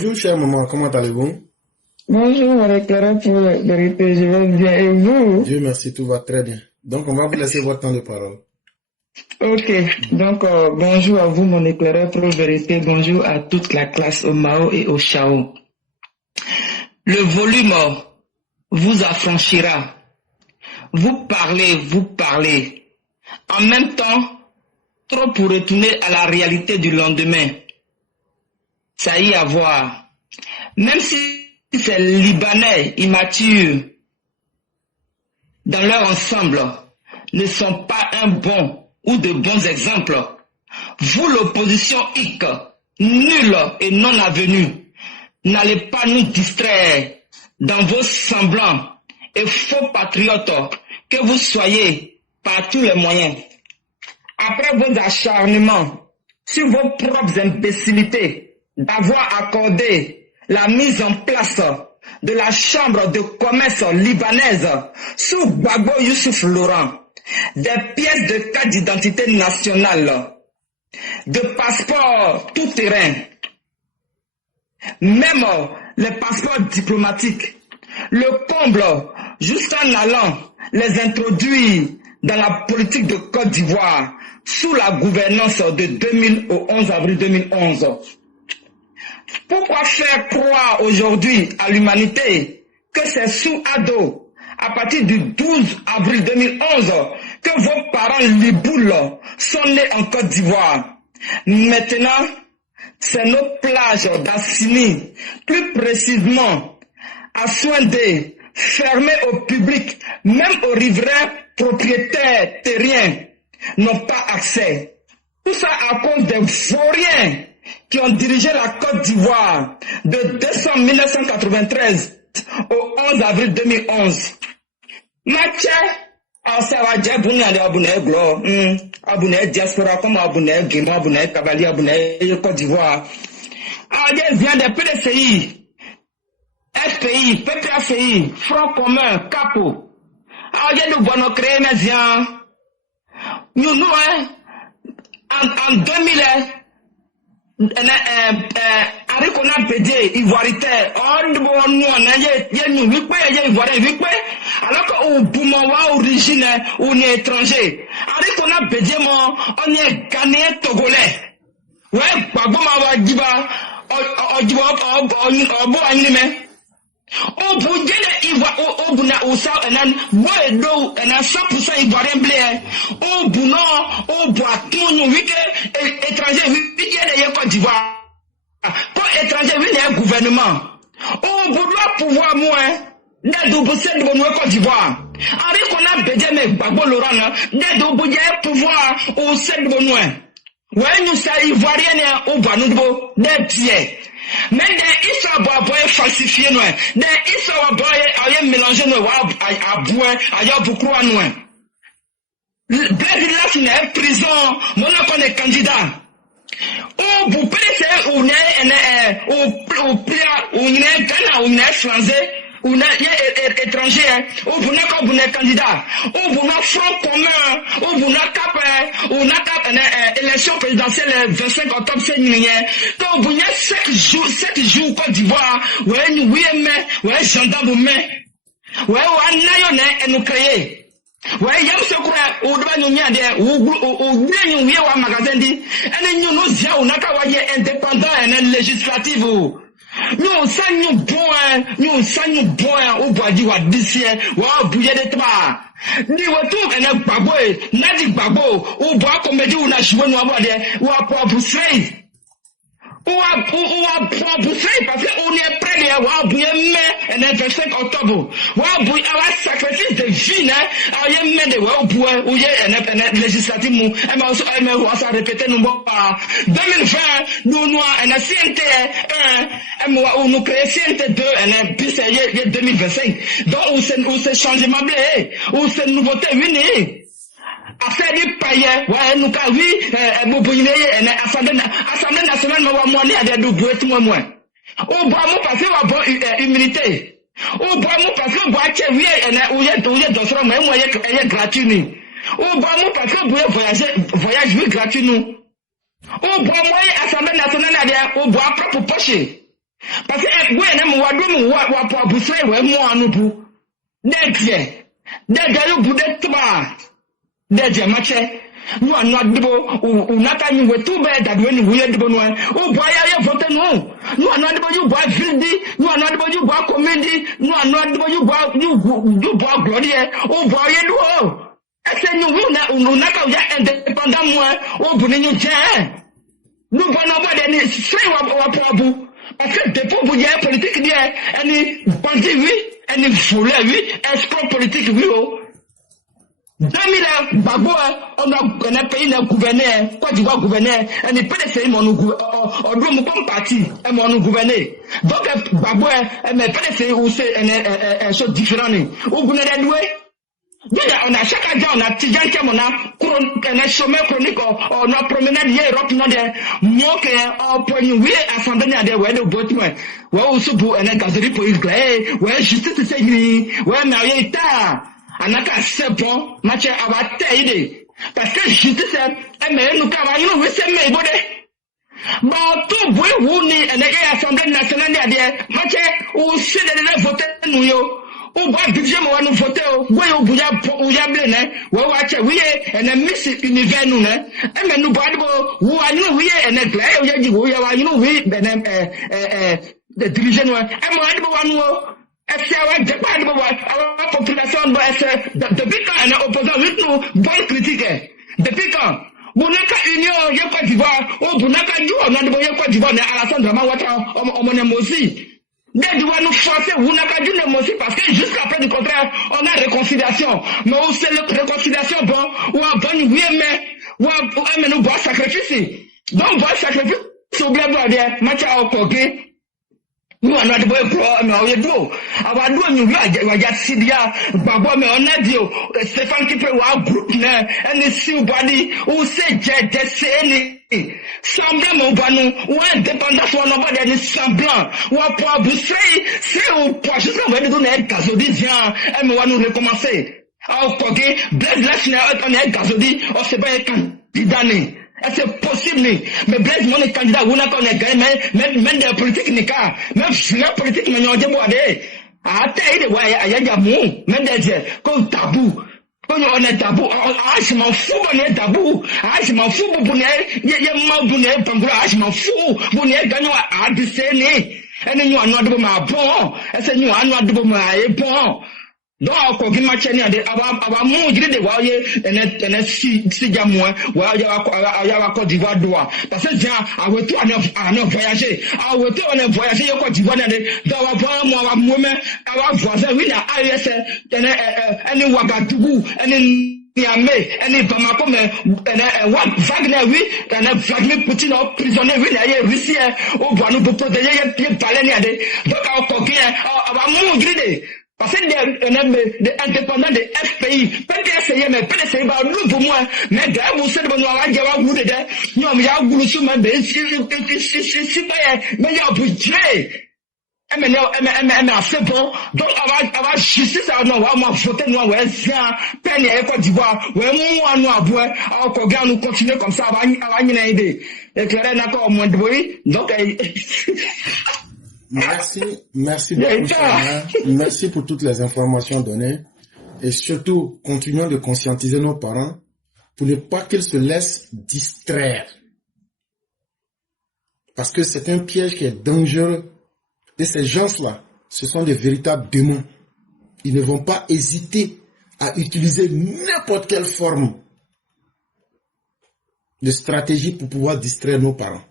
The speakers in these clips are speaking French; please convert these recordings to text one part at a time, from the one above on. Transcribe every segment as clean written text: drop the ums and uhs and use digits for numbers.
Bonjour, cher maman, comment allez-vous? Bonjour, mon éclaireur pour la vérité, je vais bien. Et vous? Dieu merci, tout va très bien. Donc, on va vous laisser votre temps de parole. Ok, donc bonjour à vous, mon éclaireur pour la vérité. Bonjour à toute la classe au Mao et au Chao. Le volume vous affranchira. Vous parlez. En même temps, trop pour retourner à la réalité du lendemain. Ça y est à voir. Même si ces Libanais immatures, dans leur ensemble, ne sont pas un bon ou de bons exemples, vous, l'opposition hic, nulle et non avenue, n'allez pas nous distraire dans vos semblants et faux patriotes que vous soyez par tous les moyens. Après vos acharnements sur vos propres imbécilités, d'avoir accordé la mise en place de la chambre de commerce libanaise sous Gbagbo Youssouf Laurent, des pièces de carte d'identité nationale, de passeports tout terrain, même les passeports diplomatiques, le comble jusqu'en allant les introduire dans la politique de Côte d'Ivoire sous la gouvernance de 2000 au 11 avril 2011. Pourquoi faire croire aujourd'hui à l'humanité que c'est sous Ado, à partir du 12 avril 2011, que vos parents liboules sont nés en Côte d'Ivoire? Maintenant, c'est nos plages d'Assini, plus précisément à Soindé, fermées au public, même aux riverains propriétaires terriens, n'ont pas accès. Tout ça à cause des vauriens qui ont dirigé la Côte d'Ivoire de décembre 1993 au 11 avril 2011. Mathieu, Asawadja Bouni Abune Glo, Abune Diaspora comme Abune Guéma, Abune Cavalier, Abune Côte d'Ivoire. Adje vient des PDCI, FPI, PPACI, Front commun, Capo. Adje nous bonnes créer mes gens. Nous, en 2000, arikona pédé ivoirité on alors que au Boumawa origine on est étranger arikona pédé mo on est Ghanéen togolais ouais Gbagbo ma wa jiba obo anime o bujele ivoire o buna o sa enan boy do enan 100% ivoirien blé o buno o boatonu wike étranger wike de Côte d'Ivoire ko étranger wike de gouvernement o boudoir pouvoir moins de do bosé de bonne Côte d'Ivoire ari kona beje me Gbagbo Laurent de do boje pouvoir o se de bonne ouais nous ça ivoirien o banudo de pied. Mais des Issa boy falsifié nous, des Issa boy a mélangé nous à bois, à beaucoup à nous. Brésil là c'est prison, mon on est candidat. Au bout c'est on est on est Ghana, on est français, on est étranger, on est candidat, on est front commun, on est cap, on a cap élection présidentielle 25 octobre c'est nous. Donc on est 7 jours Côte d'Ivoire, ouais nous ouais gendarme mais ouais on a nous créer. Ouais yam se quoi o doit nous nya de o bien nous wa magasin dit et nous zia on a ka wa indépendant et législatif. Nous sommes bons, au bois du Wadissi, ou bouillir de toi. Nous retournons et nous babou, n'a dit babou, ou bois comme dit, on a joué nous avoir des, ou à pour bousser. Ou à pour bousser, parce qu'on est prêt à avoir bouillir, mais, le 25 octobre. Ou à bouillir, à la sacrifice de vie, à y mettre des ou bois, ou y a un législatif, et mais, on s'est répété, nous, 2020, nous, un CNT, on nous crée CNT2, un bis, 2025. Donc, où c'est changement blé, où c'est nouveauté, oui, affaire du païen, ouais, nous, oui, assemblée nationale, moi, à des doubles, tout moi. Au bois, moi, parce que, bon, humilité. Au bois, moi, parce que, bois, oui, où y a d'autres, mais moi, il y a gratuit. Au bois, moi, parce que, voyage, oui, gratuit, nous. Au bois, moi, assemblée nationale, au bois, propre poche. Parce que we na mo wadom wa po abusre we mo anu bu. Deje yo bu de tba. Deje mache. No anu adibo unaka ni we tu be that when we adibo no. O boy ya vote no. No anu adibo you boy fildi, no anu adibo you boy comedy, no anu adibo you boy glory. O boy you do. Ese ni unaka ya independent mo o bu ni nyu je. No bona ba de ni say wa po abu. Parce que des pauvres bouillères politiques, et bandits, oui, et voleurs, oui, escrocs politiques, oui, oh. 2000 Bagbo, on a payé le gouverneur, quoi tu vois gouverneur, et les PDC, mon parti, et mon gouverneur. Donc, Bagbo, mais PDC, c'est chose différente. Où vous n'avez doué? On a chaque année, on a Tijan qui on a chômeur chronique, on a promenade hier, Europe, non, moi, on peut nous, oui, assemblée à des ouais, de bâtiment. Ouais, aussi pour un gazerie pour il ouais, justice, c'est lui, ouais, mais il est tard. On a qu'à c'est bon, match à la tête, parce que justice, mais nous, nous, c'est mes bonnes. Bon, tout, vous, ni, un assemblée nationale, il y a des matchs où c'est de voter, nous, yo. O boy budget mo wanu voter o boy o buya ble ne we wa che we ene miss univers nu ne e me nu bad bo wo anu we ene gla e o ya ji wo ya wa anu we benem the division one e mo adu wanu o e se wa je pa adu bo our population bo e the big and opposant with no boy critique the big Bunaka union ye Côte d'Ivoire o bunaka ju ona adu bo ye Côte d'Ivoire ne Alassane Dramane Ouattara omo ne mosi. Dès doit nous forcer, vous n'avez pas dû le montrer parce que jusqu'à près du contraire, on a réconciliation. Mais où c'est la réconciliation, bon, ou un bon, oui, mais nous, bon sacrifice. Donc, bon sacrifice, c'est oublié de dire, Macha Okoge, nous, on a de boy pro, mais on est beau. Avoir deux, nous, il y a Sidia, Babo, mais on a dit, Stéphane qui peut avoir un groupe, un issue body, ou c'est JDCN. Semblant mon banou ou indépendance ou non pas des semblants ou pour bousser c'est ou pour juste on va nous donner gazodisien et on va nous recommencer alors que Blaise Lachner on est gazodi on sait pas un candidat né c'est possible mais Blaise mon est candidat ou n'a pas on est gagné même des politiques n'est qu'à même la politique mais on dit boire à taille de ouais à yamou même des comme tabou. On est tabou, je m'en fous, on est tabou, je m'en fous, vous n'êtes, je m'en fous, vous n'êtes gagné à décennies, et nous, on a de ma bon, et c'est nous, on a de ma bon. Donc, quand il m'a tenu à mon gré de voyer, et si gamin, il y a Côte d'Ivoire droit. Parce que, à retour, on a voyagé. À retour, on a voyagé, il y a Côte d'Ivoire, dans moi-même, à voisin, oui, à AES, et Ouagadougou, et Niamey, et Bamako, mais Wagner, oui, et Vladimir Poutine, prisonnier, oui, il y a Russie, au bois, nous, pour protéger, il y a palais, donc, à mon gré. Parce que des indépendants des FPI, PDC, mais PDC, nous pour moi, mais d'ailleurs, vous savez, nous avons dit, vous dedans, nous avons voulu sur ma bête, mais il y a budget. Mais c'est bon. Donc, avoir justice, on va voter, nous, ouais, c'est un peine, et Côte d'Ivoire, ouais, nous, à boire, alors qu'on garde, nous continuer comme ça, on va une idée. Et clair, d'accord, au moins de bruit. Donc, Merci beaucoup, Chana. Merci pour toutes les informations données. Et surtout, continuons de conscientiser nos parents pour ne pas qu'ils se laissent distraire. Parce que c'est un piège qui est dangereux. Et ces gens-là, ce sont des véritables démons. Ils ne vont pas hésiter à utiliser n'importe quelle forme de stratégie pour pouvoir distraire nos parents.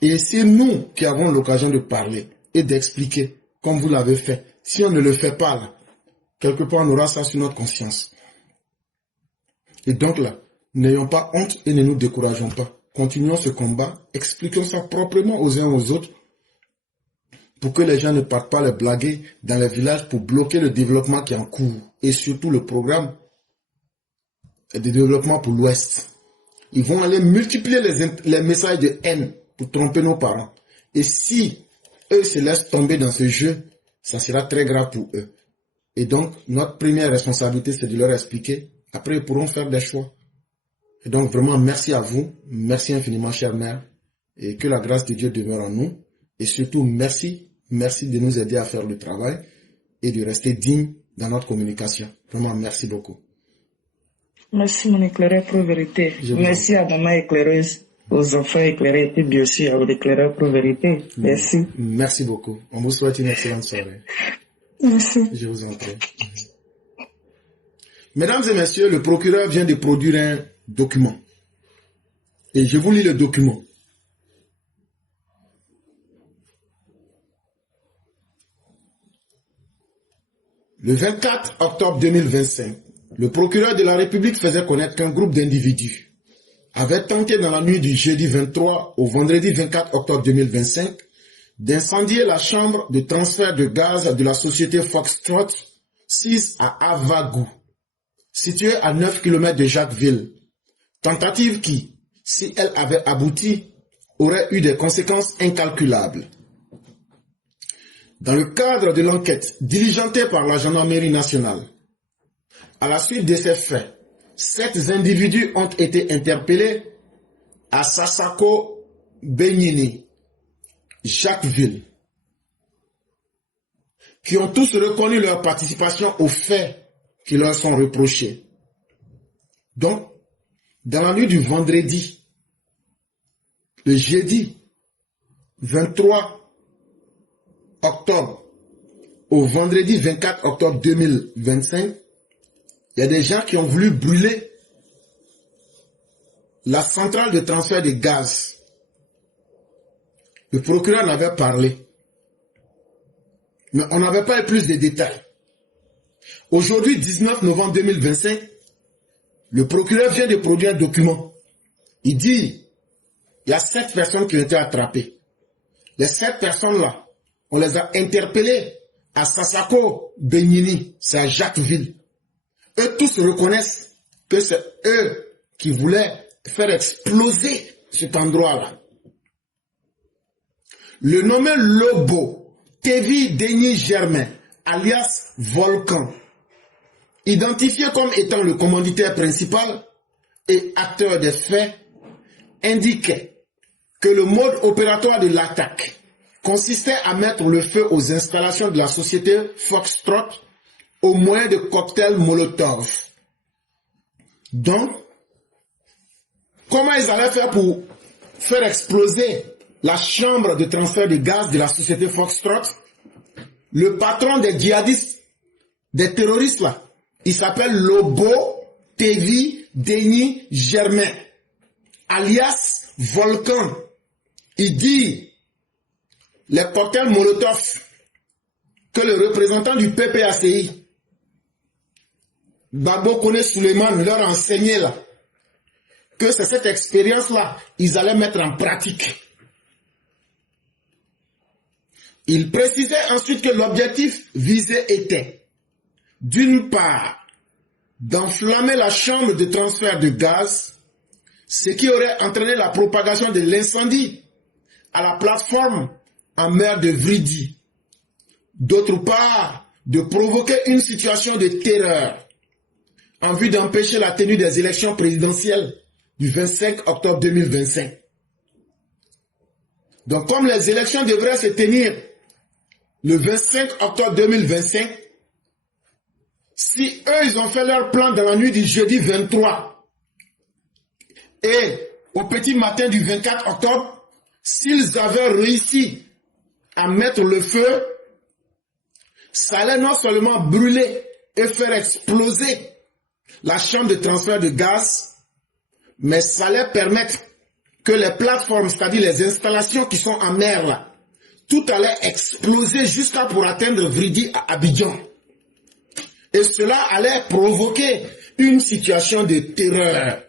Et c'est nous qui avons l'occasion de parler et d'expliquer, comme vous l'avez fait. Si on ne le fait pas, là, quelque part, on aura ça sur notre conscience. Et donc là, n'ayons pas honte et ne nous décourageons pas. Continuons ce combat, expliquons ça proprement aux uns aux autres, pour que les gens ne partent pas les blaguer dans les villages pour bloquer le développement qui est en cours. Et surtout le programme de développement pour l'Ouest. Ils vont aller multiplier les messages de haine pour tromper nos parents. Et si eux se laissent tomber dans ce jeu, ça sera très grave pour eux. Et donc, notre première responsabilité, c'est de leur expliquer. Après, ils pourront faire des choix. Et donc, vraiment, merci à vous. Merci infiniment, chère mère. Et que la grâce de Dieu demeure en nous. Et surtout, merci de nous aider à faire le travail et de rester digne dans notre communication. Vraiment, merci beaucoup. Merci mon éclaireur pour vérité. Merci à maman éclaireuse, aux enfants éclairés et bien sûr à l'éclaireur pour vérité. Merci. Merci beaucoup. On vous souhaite une excellente soirée. Merci. Je vous en prie. Mesdames et messieurs, le procureur vient de produire un document. Et je vous lis le document. Le 24 octobre 2025, le procureur de la République faisait connaître qu'un groupe d'individus avait tenté dans la nuit du jeudi 23 au vendredi 24 octobre 2025 d'incendier la chambre de transfert de gaz de la société Foxtrot 6 à Avagou, située à 9 km de Jacquesville. Tentative qui, si elle avait abouti, aurait eu des conséquences incalculables. Dans le cadre de l'enquête diligentée par la gendarmerie nationale, à la suite de ces faits, 7 individus ont été interpellés à Sassako, Benyini, Jacquesville, qui ont tous reconnu leur participation aux faits qui leur sont reprochés. Donc, dans la nuit du vendredi, le jeudi 23 octobre au vendredi 24 octobre 2025, il y a des gens qui ont voulu brûler la centrale de transfert de gaz. Le procureur en avait parlé, mais on n'avait pas eu plus de détails. Aujourd'hui, 19 novembre 2025, le procureur vient de produire un document. Il dit, il y a 7 personnes qui ont été attrapées. Les 7 personnes-là, on les a interpellés à Sassako, Benyini, c'est à Jacquesville. Eux tous reconnaissent que c'est eux qui voulaient faire exploser cet endroit-là. Le nommé Lobo, Tevi Denis Germain, alias Volcan, identifié comme étant le commanditaire principal et acteur des faits, indiquait que le mode opératoire de l'attaque consistait à mettre le feu aux installations de la société Foxtrot au moyen de cocktails Molotov. Donc, comment ils allaient faire pour faire exploser la chambre de transfert de gaz de la société Foxtrot? Le patron des djihadistes, des terroristes là, il s'appelle Lobo Tevi Denis Germain, alias Volcan. Il dit les cocktails Molotov que le représentant du PPACI, Babo Kone Suleiman, leur a enseigné là, que c'est cette expérience-là, ils allaient mettre en pratique. Il précisait ensuite que l'objectif visé était, d'une part, d'enflammer la chambre de transfert de gaz, ce qui aurait entraîné la propagation de l'incendie à la plateforme en mer de Vridi. D'autre part, de provoquer une situation de terreur en vue d'empêcher la tenue des élections présidentielles du 25 octobre 2025. Donc, comme les élections devraient se tenir le 25 octobre 2025, si eux, ils ont fait leur plan dans la nuit du jeudi 23 et au petit matin du 24 octobre, s'ils avaient réussi à mettre le feu, ça allait non seulement brûler et faire exploser la chambre de transfert de gaz, mais ça allait permettre que les plateformes, c'est-à-dire les installations qui sont en mer là, tout allait exploser jusqu'à pour atteindre Vridi à Abidjan. Et cela allait provoquer une situation de terreur.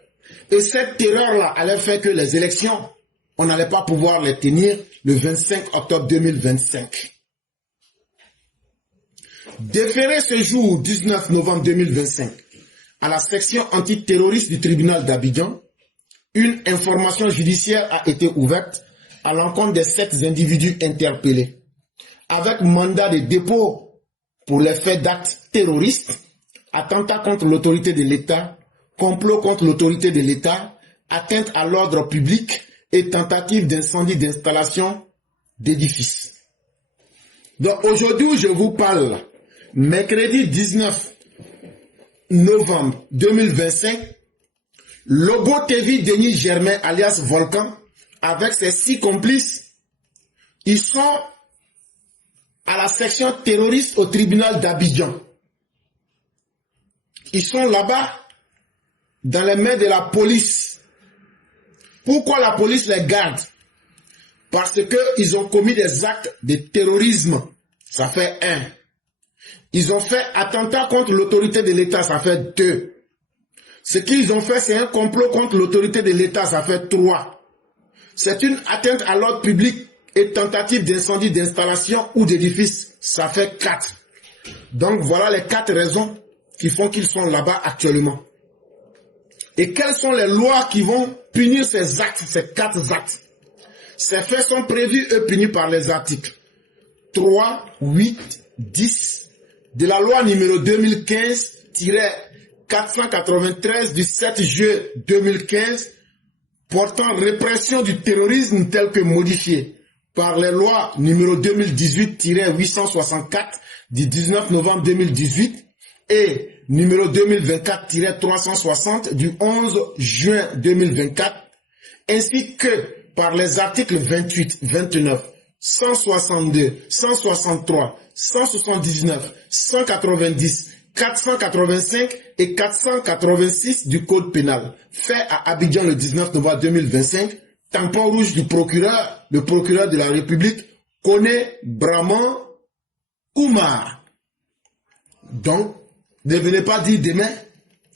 Et cette terreur-là allait faire que les élections, on n'allait pas pouvoir les tenir le 25 octobre 2025. Déféré ce jour 19 novembre 2025 à la section antiterroriste du tribunal d'Abidjan, une information judiciaire a été ouverte à l'encontre des 7 individus interpellés, avec mandat de dépôt pour les faits d'actes terroristes, attentat contre l'autorité de l'État, complot contre l'autorité de l'État, atteinte à l'ordre public et tentative d'incendie d'installation d'édifices. Donc aujourd'hui où je vous parle, mercredi 19 novembre 2025, Lobo TV Denis Germain alias Volcan, avec ses 6 complices, ils sont à la section terroriste au tribunal d'Abidjan. Ils sont là-bas dans les mains de la police. Pourquoi la police les garde? Parce qu'ils ont commis des actes de terrorisme. Ça fait 1. Ils ont fait attentat contre l'autorité de l'État. Ça fait 2. Ce qu'ils ont fait, c'est un complot contre l'autorité de l'État. Ça fait 3. C'est une atteinte à l'ordre public et tentative d'incendie d'installation ou d'édifice. Ça fait 4. Donc voilà les 4 raisons qui font qu'ils sont là-bas actuellement. Et quelles sont les lois qui vont punir ces actes, ces 4 actes? Ces faits sont prévus et punis par les articles 3, 8, 10 de la loi numéro 2015-493 du 7 juillet 2015 portant répression du terrorisme tel que modifié par les lois numéro 2018-864 du 19 novembre 2018 et numéro 2024-360 du 11 juin 2024, ainsi que par les articles 28, 29, 162, 163, 179, 190, 485 et 486 du Code pénal, fait à Abidjan le 19 novembre 2025, tampon rouge du procureur, le procureur de la République, Kone Braman Oumar. Donc, ne venez pas dire demain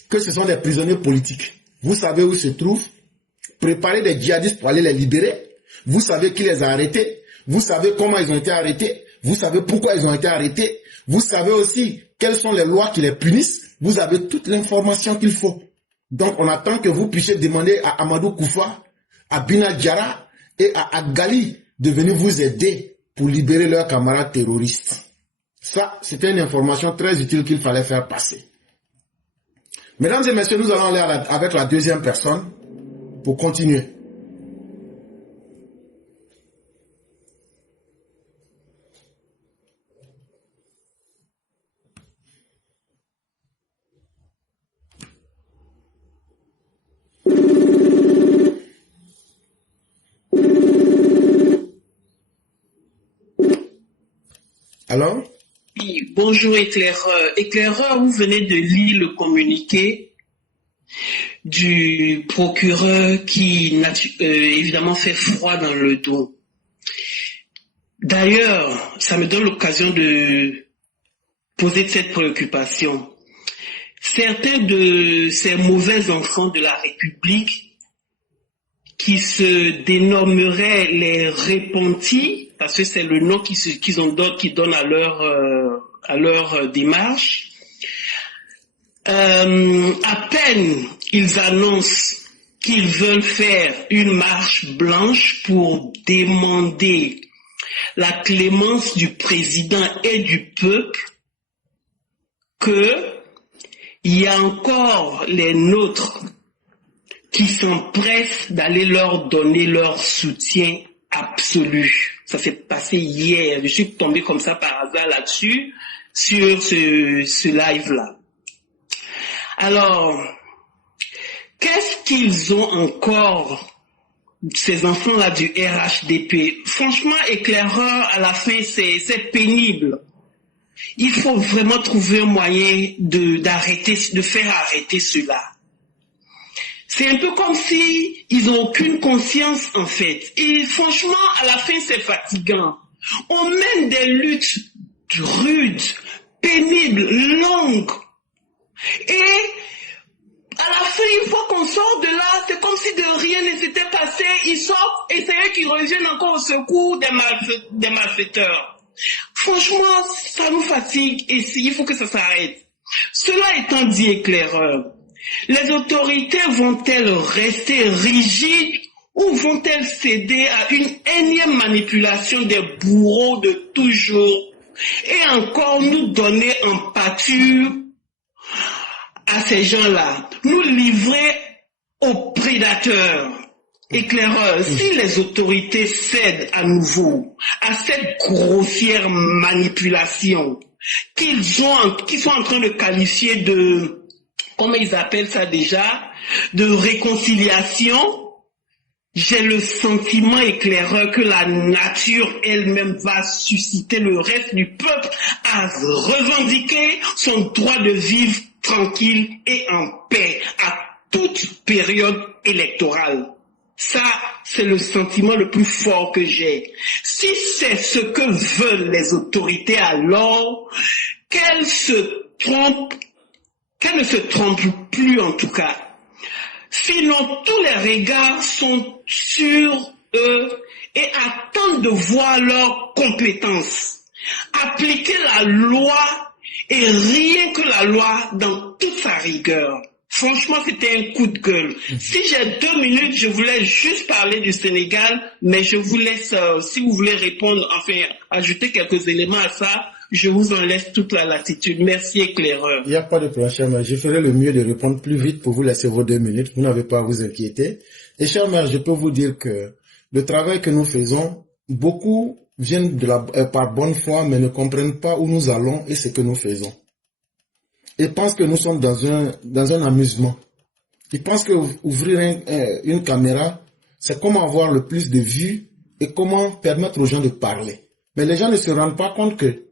que ce sont des prisonniers politiques. Vous savez où ils se trouvent. Préparez des djihadistes pour aller les libérer. Vous savez qui les a arrêtés. Vous savez comment ils ont été arrêtés. Vous savez pourquoi ils ont été arrêtés. Vous savez aussi quelles sont les lois qui les punissent. Vous avez toute l'information qu'il faut. Donc on attend que vous puissiez demander à Amadou Koufa, à Bina Diarra et à Agali de venir vous aider pour libérer leurs camarades terroristes. Ça, c'était une information très utile qu'il fallait faire passer. Mesdames et messieurs, nous allons aller avec la deuxième personne pour continuer. Alors? Oui, bonjour éclaireur. Éclaireur, vous venez de lire le communiqué du procureur qui évidemment fait froid dans le dos. D'ailleurs, ça me donne l'occasion de poser cette préoccupation. Certains de ces mauvais enfants de la République qui se dénommeraient les repentis, parce que c'est le nom qu'ils donnent à leur démarche. À peine ils annoncent qu'ils veulent faire une marche blanche pour demander la clémence du président et du peuple, que il y a encore les nôtres qui s'empressent d'aller leur donner leur soutien absolu. Ça s'est passé hier. Je suis tombé comme ça par hasard là-dessus, sur ce live-là. Alors, qu'est-ce qu'ils ont encore, ces enfants-là du RHDP? Franchement, éclaireur, à la fin, c'est pénible. Il faut vraiment trouver un moyen de faire arrêter cela. C'est un peu comme si ils n'ont aucune conscience, en fait. Et franchement, à la fin, c'est fatigant. On mène des luttes rudes, pénibles, longues. Et à la fin, une fois qu'on sort de là, c'est comme si de rien ne s'était passé. Ils sortent et c'est eux qui reviennent encore au secours des malfaiteurs. Franchement, ça nous fatigue et il faut que ça s'arrête. Cela étant dit, éclaireur, les autorités vont-elles rester rigides ou vont-elles céder à une énième manipulation des bourreaux de toujours et encore nous donner en pâture à ces gens-là, nous livrer aux prédateurs? Éclaireur, si les autorités cèdent à nouveau à cette grossière manipulation qu'ils sont en train de qualifier de, comment ils appellent ça déjà, de réconciliation, j'ai le sentiment, Éclaireur, que la nature elle-même va susciter le reste du peuple à revendiquer son droit de vivre tranquille et en paix à toute période électorale. Ça, c'est le sentiment le plus fort que j'ai. Si c'est ce que veulent les autorités, alors qu'elles ne se trompent plus en tout cas. Sinon, tous les regards sont sur eux et attendent de voir leurs compétences. Appliquer la loi et rien que la loi dans toute sa rigueur. Franchement, c'était un coup de gueule. Si j'ai 2 minutes, je voulais juste parler du Sénégal, mais je vous laisse, si vous voulez répondre, enfin, ajouter quelques éléments à ça, je vous en laisse toute la latitude. Merci, Éclaireur. Il n'y a pas de problème, cher maire. Je ferai le mieux de répondre plus vite pour vous laisser vos 2 minutes. Vous n'avez pas à vous inquiéter. Et cher maire, je peux vous dire que le travail que nous faisons, beaucoup viennent par bonne foi, mais ne comprennent pas où nous allons et ce que nous faisons. Ils pensent que nous sommes dans un amusement. Ils pensent que ouvrir une caméra, c'est comment avoir le plus de vues et comment permettre aux gens de parler. Mais les gens ne se rendent pas compte que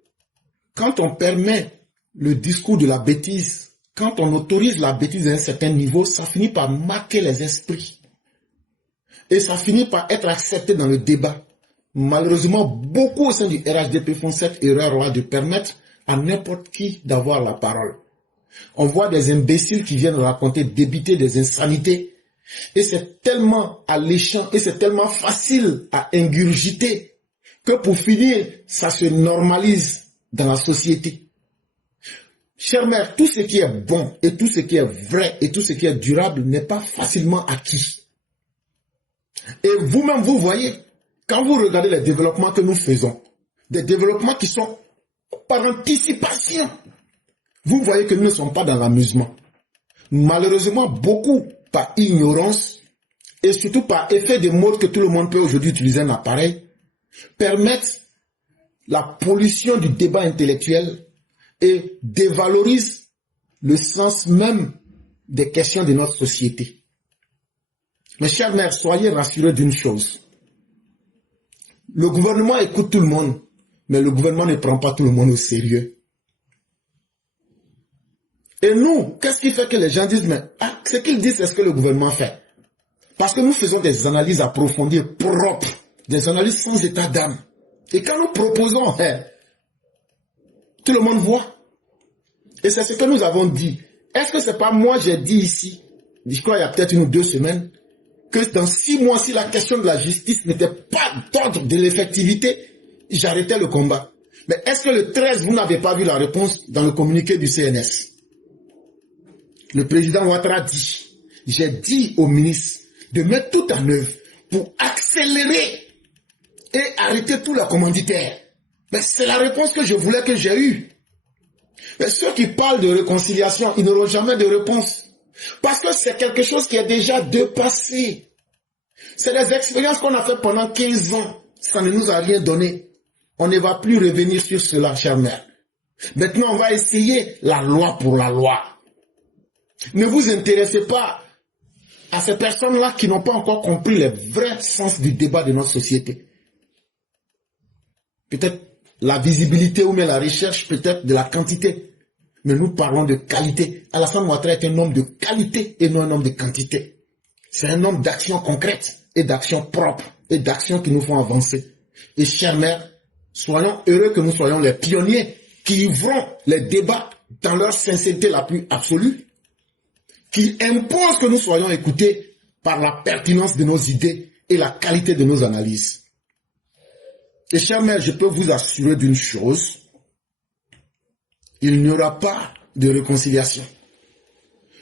quand on permet le discours de la bêtise, quand on autorise la bêtise à un certain niveau, ça finit par marquer les esprits. Et ça finit par être accepté dans le débat. Malheureusement, beaucoup au sein du RHDP font cette erreur-là de permettre à n'importe qui d'avoir la parole. On voit des imbéciles qui viennent raconter, débiter des insanités. Et c'est tellement alléchant et c'est tellement facile à ingurgiter que pour finir, ça se normalise dans la société. Chère mère, tout ce qui est bon et tout ce qui est vrai et tout ce qui est durable n'est pas facilement acquis. Et vous-même, vous voyez, quand vous regardez les développements que nous faisons, des développements qui sont par anticipation, vous voyez que nous ne sommes pas dans l'amusement. Malheureusement, beaucoup par ignorance et surtout par effet de mode que tout le monde peut aujourd'hui utiliser un appareil, permettent la pollution du débat intellectuel et dévalorisent le sens même des questions de notre société. Mes chers mères, soyez rassurés d'une chose. Le gouvernement écoute tout le monde, mais le gouvernement ne prend pas tout le monde au sérieux. Et nous, qu'est-ce qui fait que les gens disent, mais ce qu'ils disent, c'est ce que le gouvernement fait. Parce que nous faisons des analyses approfondies, propres, des analyses sans état d'âme. Et quand nous proposons, tout le monde voit. Et c'est ce que nous avons dit. Est-ce que c'est pas moi, j'ai dit ici, je crois il y a peut-être 1 ou 2 semaines, que dans 6 mois, si la question de la justice n'était pas d'ordre de l'effectivité, j'arrêtais le combat. Mais est-ce que le 13, vous n'avez pas vu la réponse dans le communiqué du CNS? Le président Ouattara dit, j'ai dit au ministre de mettre tout en œuvre pour accélérer et arrêter tous les commanditaires. Mais c'est la réponse que je voulais, que j'ai eue. Mais ceux qui parlent de réconciliation, ils n'auront jamais de réponse. Parce que c'est quelque chose qui est déjà dépassé. C'est des expériences qu'on a faites pendant 15 ans. Ça ne nous a rien donné. On ne va plus revenir sur cela, chère mère. Maintenant, on va essayer la loi pour la loi. Ne vous intéressez pas à ces personnes-là qui n'ont pas encore compris le vrai sens du débat de notre société. Peut-être la visibilité ou même la recherche, peut-être de la quantité. Mais nous parlons de qualité. Alassane Ouattara est un homme de qualité et non un homme de quantité. C'est un homme d'action concrète et d'action propre et d'action qui nous font avancer. Et chère mère, soyons heureux que nous soyons les pionniers qui ouvrons les débats dans leur sincérité la plus absolue, qui impose que nous soyons écoutés par la pertinence de nos idées et la qualité de nos analyses. Et chère mère, je peux vous assurer d'une chose, il n'y aura pas de réconciliation.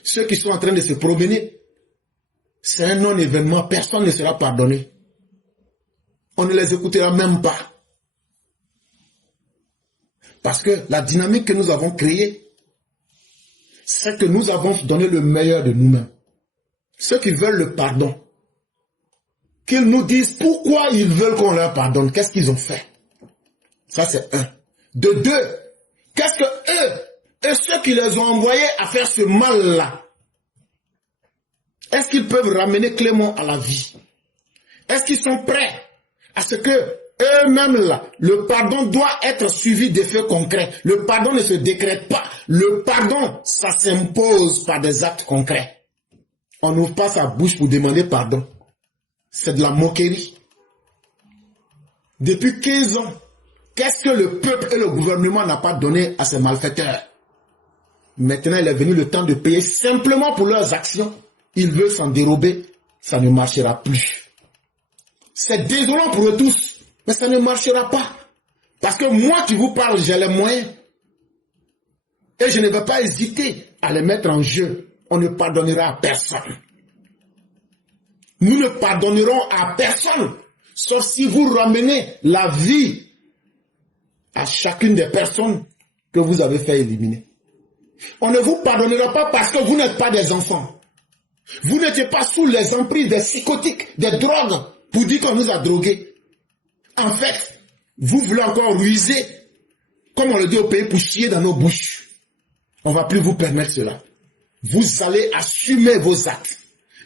Ceux qui sont en train de se promener, c'est un non-événement, personne ne sera pardonné. On ne les écoutera même pas. Parce que la dynamique que nous avons créée, c'est que nous avons donné le meilleur de nous-mêmes. Ceux qui veulent le pardon, qu'ils nous disent pourquoi ils veulent qu'on leur pardonne. Qu'est-ce qu'ils ont fait? Ça, c'est un. De deux, qu'est-ce que eux et ceux qui les ont envoyés à faire ce mal-là, est-ce qu'ils peuvent ramener Clément à la vie? Est-ce qu'ils sont prêts à ce que eux-mêmes là, le pardon doit être suivi d'effets concrets? Le pardon ne se décrète pas. Le pardon, ça s'impose par des actes concrets. On n'ouvre pas sa bouche pour demander pardon. C'est de la moquerie. Depuis 15 ans, qu'est-ce que le peuple et le gouvernement n'ont pas donné à ces malfaiteurs? Maintenant, il est venu le temps de payer simplement pour leurs actions. Ils veulent s'en dérober. Ça ne marchera plus. C'est désolant pour eux tous. Mais ça ne marchera pas. Parce que moi qui vous parle, j'ai les moyens. Et je ne vais pas hésiter à les mettre en jeu. On ne pardonnera à personne. Nous ne pardonnerons à personne. Sauf si vous ramenez la vie à chacune des personnes que vous avez fait éliminer. On ne vous pardonnera pas parce que vous n'êtes pas des enfants. Vous n'étiez pas sous les emprises des psychotiques, des drogues, pour dire qu'on nous a drogués. En fait, vous voulez encore ruiser, comme on le dit au pays, pour chier dans nos bouches. On ne va plus vous permettre cela. Vous allez assumer vos actes.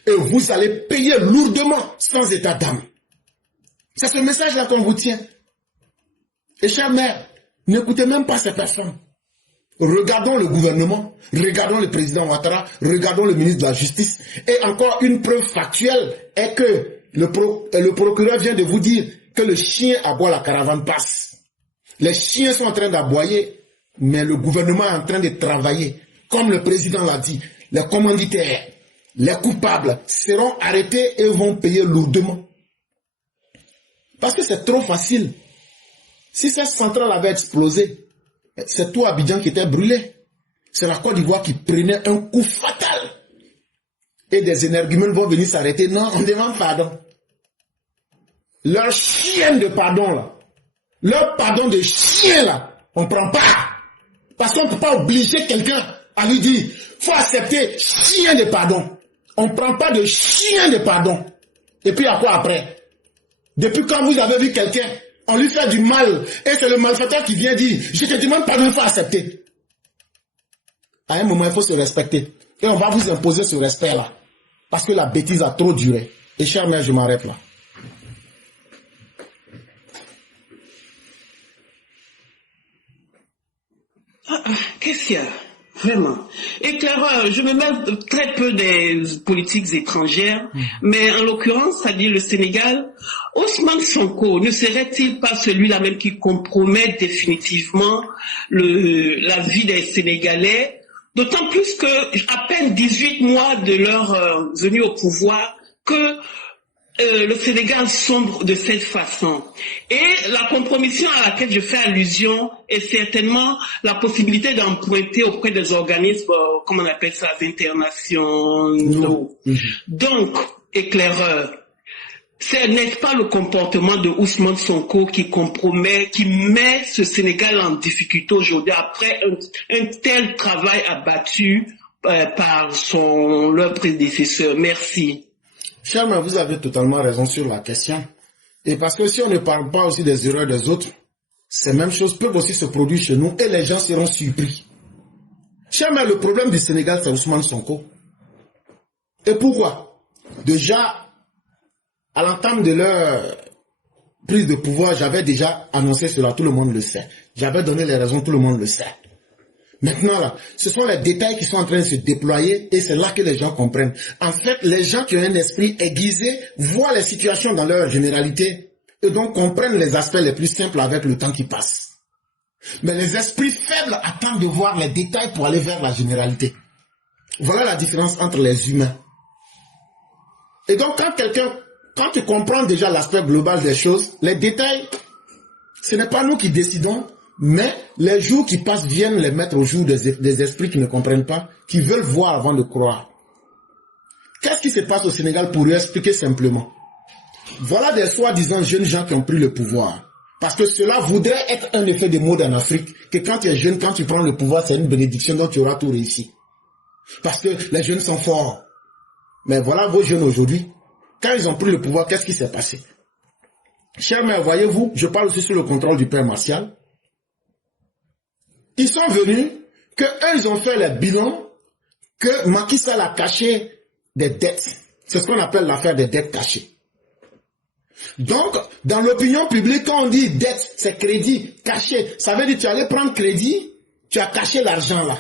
Et vous allez payer lourdement, sans état d'âme. C'est ce message-là qu'on vous tient. Et chers mères, n'écoutez même pas ces personnes. Regardons le gouvernement, regardons le président Ouattara, regardons le ministre de la Justice. Et encore une preuve factuelle est que le procureur vient de vous dire que le chien aboie, la caravane passe. Les chiens sont en train d'aboyer, mais le gouvernement est en train de travailler. Comme le président l'a dit, les commanditaires, les coupables seront arrêtés et vont payer lourdement. Parce que c'est trop facile. Si cette centrale avait explosé, c'est tout Abidjan qui était brûlé. C'est la Côte d'Ivoire qui prenait un coup fatal. Et des énergumènes vont venir s'arrêter. Non, on demande pardon. Leur chien de pardon là, leur pardon de chien là, on ne prend pas. Parce qu'on ne peut pas obliger quelqu'un à lui dire, faut accepter chien de pardon. On ne prend pas de chien de pardon. Et puis à quoi après? Depuis quand vous avez vu quelqu'un, on lui fait du mal, et c'est le malfaiteur qui vient dire, je te demande pardon, il faut accepter. À un moment, il faut se respecter. Et on va vous imposer ce respect-là. Parce que la bêtise a trop duré. Et chère mère, je m'arrête là. Qu'est-ce qu'il y a? Vraiment. Éclaireur, je me mêle très peu des politiques étrangères, mais en l'occurrence, ça dit le Sénégal, Ousmane Sonko ne serait-il pas celui-là même qui compromet définitivement la vie des Sénégalais, d'autant plus que à peine 18 mois de leur venue au pouvoir, que le Sénégal sombre de cette façon. Et la compromission à laquelle je fais allusion est certainement la possibilité d'emprunter auprès des organismes, comment on appelle ça, internationaux. Donc, éclaireur, n'est-ce pas le comportement de Ousmane Sonko qui compromet, qui met ce Sénégal en difficulté aujourd'hui après un tel travail abattu par leur prédécesseur? Merci. Cher, mais vous avez totalement raison sur la question. Et parce que si on ne parle pas aussi des erreurs des autres, ces mêmes choses peuvent aussi se produire chez nous et les gens seront surpris. Cher, mais le problème du Sénégal, c'est Ousmane Sonko. Et pourquoi? Déjà, à l'entame de leur prise de pouvoir, j'avais déjà annoncé cela, tout le monde le sait. J'avais donné les raisons, tout le monde le sait. Maintenant, là, ce sont les détails qui sont en train de se déployer et c'est là que les gens comprennent. En fait, les gens qui ont un esprit aiguisé voient les situations dans leur généralité et donc comprennent les aspects les plus simples avec le temps qui passe. Mais les esprits faibles attendent de voir les détails pour aller vers la généralité. Voilà la différence entre les humains. Et donc, quand tu comprends déjà l'aspect global des choses, les détails, ce n'est pas nous qui décidons, mais les jours qui passent viennent les mettre au jour des esprits qui ne comprennent pas, qui veulent voir avant de croire. Qu'est-ce qui se passe au Sénégal pour lui expliquer simplement? Voilà des soi-disant jeunes gens qui ont pris le pouvoir. Parce que cela voudrait être un effet de mode en Afrique, que quand tu es jeune, quand tu prends le pouvoir, c'est une bénédiction dont tu auras tout réussi. Parce que les jeunes sont forts. Mais voilà vos jeunes aujourd'hui. quand ils ont pris le pouvoir, qu'est-ce qui s'est passé? Chers mères, voyez-vous, je parle aussi sur le contrôle du père Martial. Ils sont venus, eux, ils ont fait le bilan que Macky Sall a caché des dettes. C'est ce qu'on appelle l'affaire des dettes cachées. Donc, dans l'opinion publique, quand on dit dette, c'est crédit caché. Ça veut dire que tu allais prendre crédit, tu as caché l'argent là.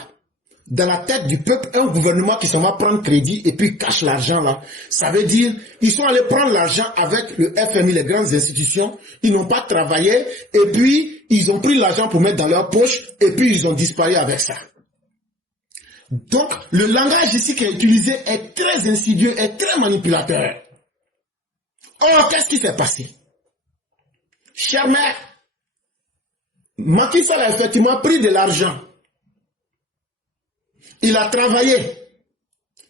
Dans la tête du peuple, un gouvernement qui s'en va prendre crédit et puis cache l'argent là. Ça veut dire, ils sont allés prendre l'argent avec le FMI, les grandes institutions. Ils n'ont pas travaillé et puis ils ont pris l'argent pour mettre dans leur poche et puis ils ont disparu avec ça. Donc, le langage ici qui est utilisé est très insidieux, est très manipulateur. Or, qu'est-ce qui s'est passé? Chère mère, Macky Sall a effectivement pris de l'argent. Il a travaillé.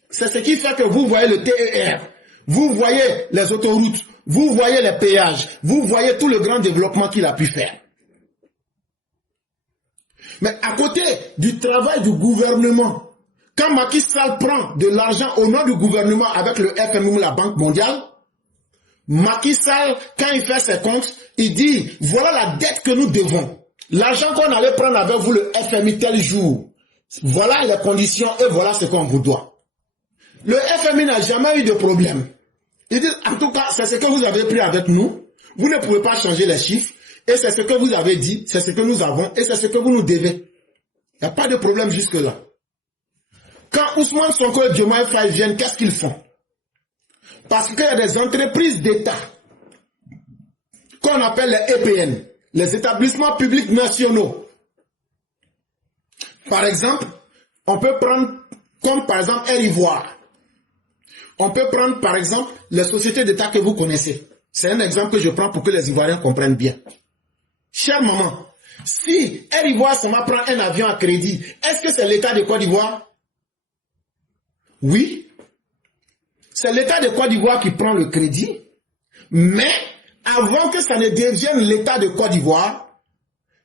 C'est ce qui fait que vous voyez le TER, vous voyez les autoroutes, vous voyez les péages, vous voyez tout le grand développement qu'il a pu faire. Mais à côté du travail du gouvernement, quand Macky Sall prend de l'argent au nom du gouvernement avec le FMI, la Banque mondiale, Macky Sall, quand il fait ses comptes, il dit, voilà la dette que nous devons. L'argent qu'on allait prendre avec vous, le FMI, tel jour. Voilà les conditions et voilà ce qu'on vous doit. Le FMI n'a jamais eu de problème. Il dit, en tout cas, c'est ce que vous avez pris avec nous. Vous ne pouvez pas changer les chiffres. Et c'est ce que vous avez dit, c'est ce que nous avons et c'est ce que vous nous devez. Il n'y a pas de problème jusque-là. Quand Ousmane Sonko et Diomaye Faye viennent, qu'est-ce qu'ils font? Parce qu'il y a des entreprises d'État qu'on appelle les EPN, les établissements publics nationaux. Par exemple, on peut prendre comme par exemple Air Ivoire. On peut prendre par exemple les sociétés d'État que vous connaissez. C'est un exemple que je prends pour que les Ivoiriens comprennent bien. Chère maman, si Air Ivoire se prend un avion à crédit, est-ce que c'est l'État de Côte d'Ivoire? Oui. C'est l'État de Côte d'Ivoire qui prend le crédit. Mais avant que ça ne devienne l'État de Côte d'Ivoire,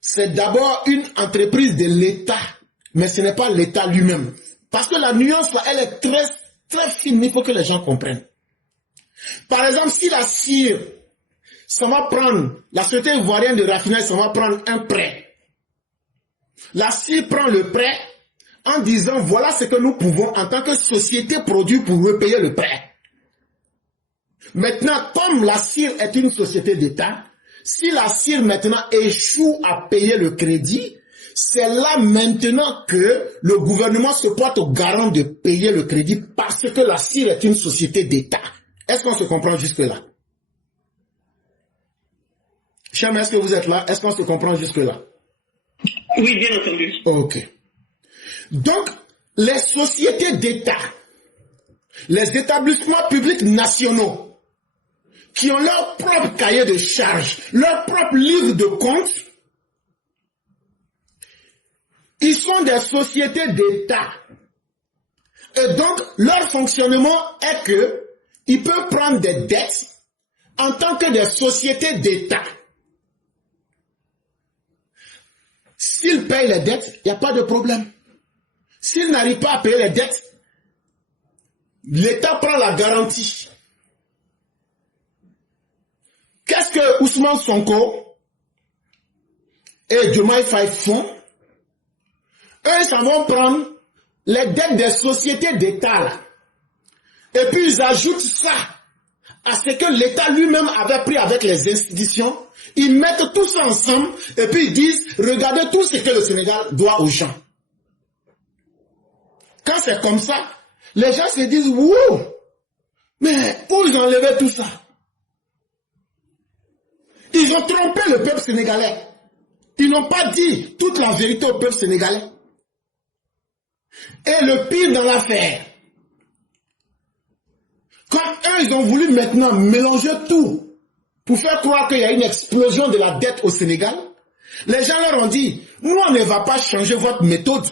c'est d'abord une entreprise de l'État. Mais ce n'est pas l'État lui-même. Parce que la nuance là, elle est très, très fine. Il faut que les gens comprennent. Par exemple, si la CIR, ça va prendre, la Société ivoirienne de raffinage, ça va prendre un prêt. La CIR prend le prêt en disant, voilà ce que nous pouvons en tant que société produire pour repayer le prêt. Maintenant, comme la CIR est une société d'État, si la CIR maintenant échoue à payer le crédit, c'est là maintenant que le gouvernement se porte au garant de payer le crédit parce que la CIR est une société d'État. Est-ce qu'on se comprend jusque-là? Chers, est-ce que vous êtes là? Est-ce qu'on se comprend jusque-là? Oui, bien entendu. Ok. Donc, les sociétés d'État, les établissements publics nationaux, qui ont leur propre cahier de charges, leur propre livre de comptes, ils sont des sociétés d'État. Et donc, leur fonctionnement est que ils peuvent prendre des dettes en tant que des sociétés d'État. S'ils payent les dettes, il n'y a pas de problème. S'ils n'arrivent pas à payer les dettes, l'État prend la garantie. Qu'est-ce que Ousmane Sonko et Diomaye Faye font? Eux, ils s'en vont prendre les dettes des sociétés d'État là. Et puis ils ajoutent ça à ce que l'État lui-même avait pris avec les institutions. Ils mettent tout ça ensemble et puis ils disent, regardez tout ce que le Sénégal doit aux gens. Quand c'est comme ça, les gens se disent, wow, mais où ils ont enlevé tout ça? Ils ont trompé le peuple sénégalais. Ils n'ont pas dit toute la vérité au peuple sénégalais. Et le pire dans l'affaire, comme eux, ils ont voulu maintenant mélanger tout pour faire croire qu'il y a une explosion de la dette au Sénégal, les gens leur ont dit, nous, on ne va pas changer votre méthode.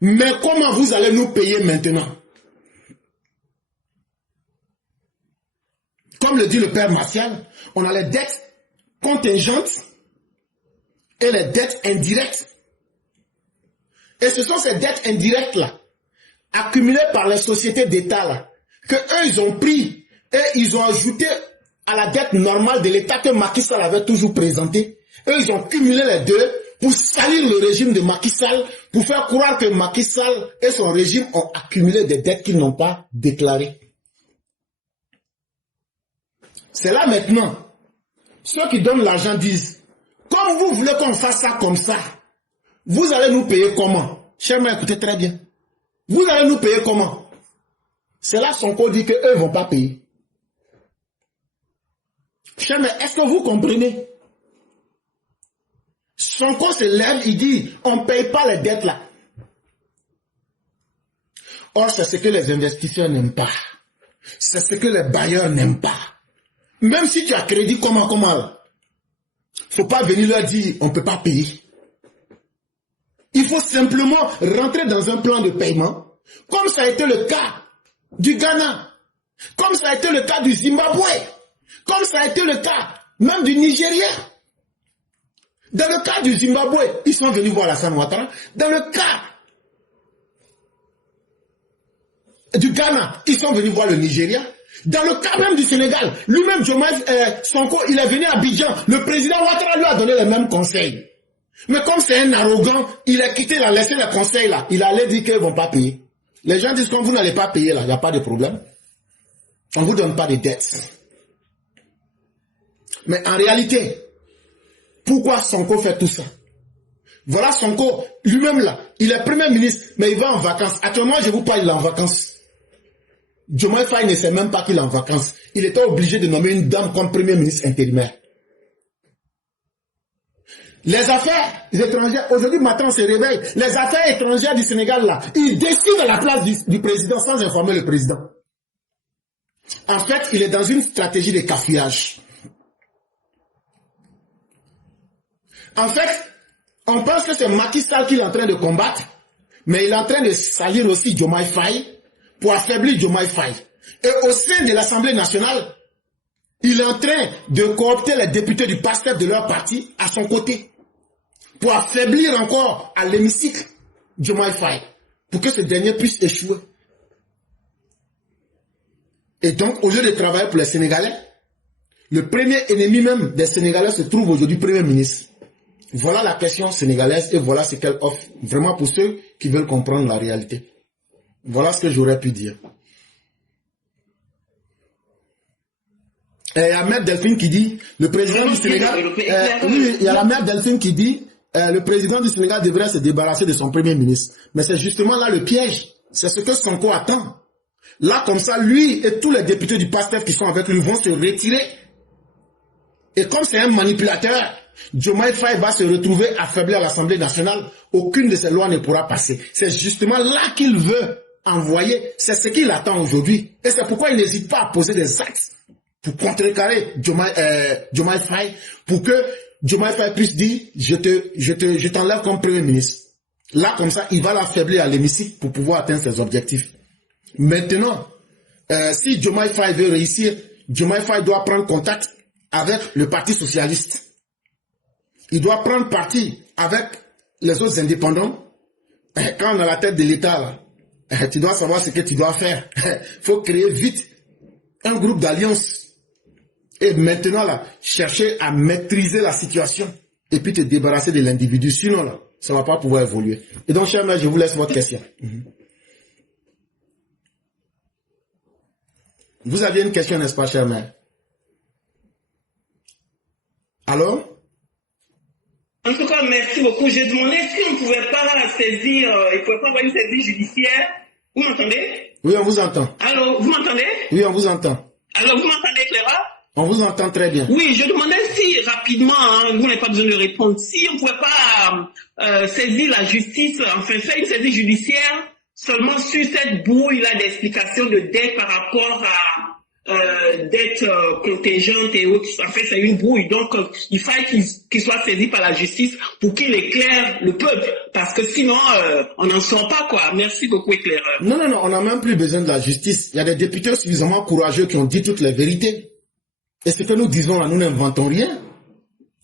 Mais comment vous allez nous payer maintenant? Comme le dit le père Martial, on a les dettes contingentes et les dettes indirectes. Et ce sont ces dettes indirectes-là, accumulées par les sociétés d'État-là, que eux, ils ont pris Et ils ont ajouté à la dette normale de l'État que Macky Sall avait toujours présentée. Eux, ils ont cumulé les deux pour salir le régime de Macky Sall, pour faire croire que Macky Sall et son régime ont accumulé des dettes qu'ils n'ont pas déclarées. C'est là maintenant, ceux qui donnent l'argent disent, comme vous voulez qu'on fasse ça comme ça, vous allez nous payer comment? Chers mères, écoutez très bien. Vous allez nous payer comment? C'est là Sonko dit qu'eux ne vont pas payer. Chers mères, est-ce que vous comprenez? Sonko se lève, il dit, on ne paye pas les dettes là. Or, c'est ce que les investisseurs n'aiment pas. C'est ce que les bailleurs n'aiment pas. Même si tu as crédit, comment? Il ne faut pas venir leur dire, on ne peut pas payer. Il faut simplement rentrer dans un plan de paiement, comme ça a été le cas du Ghana, comme ça a été le cas du Zimbabwe, comme ça a été le cas même du Nigeria. Dans le cas du Zimbabwe, ils sont venus voir Alassane Ouattara. Dans le cas du Ghana, ils sont venus voir le Nigeria. Dans le cas même du Sénégal, lui-même, Sonko, il est venu à Abidjan. Le président Ouattara lui a donné les mêmes conseils. Mais comme c'est un arrogant, il a quitté, il a laissé les conseils là. Il allait dire qu'ils ne vont pas payer. Les gens disent, comme vous n'allez pas payer là, il n'y a pas de problème. On ne vous donne pas de dettes. Mais en réalité, pourquoi Sonko fait tout ça? Voilà Sonko, lui-même là, il est premier ministre, mais il va en vacances. Actuellement, je vous parle, il est en vacances. Diomaye Faye ne sait même pas qu'il est en vacances. Il était obligé de nommer une dame comme premier ministre intérimaire. Les affaires étrangères, aujourd'hui matin on se réveille, les affaires étrangères du Sénégal là, ils décident à la place du président sans informer le président. En fait, il est dans une stratégie de cafouillage. En fait, on pense que c'est Macky Sall qu'il est en train de combattre, mais il est en train de salir aussi Diomaye Faye pour affaiblir Diomaye Faye. Et au sein de l'Assemblée nationale, il est en train de coopter les députés du PASTEF de leur parti à son côté, pour affaiblir encore à l'hémicycle Diomaye Faye, pour que ce dernier puisse échouer. Et donc, au lieu de travailler pour les Sénégalais, le premier ennemi même des Sénégalais se trouve aujourd'hui Premier ministre. Voilà la question sénégalaise et voilà ce qu'elle offre vraiment pour ceux qui veulent comprendre la réalité. Voilà ce que j'aurais pu dire. Et il y a Maître Delphine qui dit, le président du Sénégal, oui, il y a la Maître Delphine qui dit, le président du Sénégal devrait se débarrasser de son premier ministre. Mais c'est justement là le piège. C'est ce que Sonko attend. Là, comme ça, lui et tous les députés du PASTEF qui sont avec lui vont se retirer. Et comme c'est un manipulateur, Diomaye Faye va se retrouver affaibli à l'Assemblée nationale. Aucune de ces lois ne pourra passer. C'est justement là qu'il veut envoyer. C'est ce qu'il attend aujourd'hui. Et c'est pourquoi il n'hésite pas à poser des actes pour contrecarrer Diomaye Faye, pour que Diomaye Faye puisse dire je t'enlève comme Premier ministre. Là, comme ça, il va l'affaiblir à l'hémicycle pour pouvoir atteindre ses objectifs. Maintenant, si Diomaye Faye veut réussir, Diomaye Faye doit prendre contact avec le Parti socialiste. Il doit prendre parti avec les autres indépendants. Quand on a la tête de l'État, tu dois savoir ce que tu dois faire. Il faut créer vite un groupe d'alliance. Et maintenant, là, chercher à maîtriser la situation. Et puis te débarrasser de l'individu. Sinon, là, ça ne va pas pouvoir évoluer. Et donc, chers mères, je vous laisse votre question. Vous aviez une question, n'est-ce pas, chers mères? Allô? En tout cas, merci beaucoup. J'ai demandé si on ne pouvait pas saisir, il ne pouvait pas avoir une saisie judiciaire. Vous m'entendez? Oui, on vous entend. Allô, vous m'entendez? Oui, on vous entend. Alors, vous m'entendez, Clara? On vous entend très bien. Oui, je demandais si rapidement, hein, vous n'avez pas besoin de répondre, si on ne pouvait pas saisir la justice, enfin faire une saisie judiciaire seulement sur cette brouille-là d'explication de dette par rapport à dette contingente et autres. En fait, c'est une brouille. Donc, il faille qu'il soit saisi par la justice pour qu'il éclaire le peuple. Parce que sinon, on n'en sort pas, quoi. Merci beaucoup, éclaireur. Non, on n'a même plus besoin de la justice. Il y a des députés suffisamment courageux qui ont dit toutes les vérités. Et ce que nous disons là, nous n'inventons rien.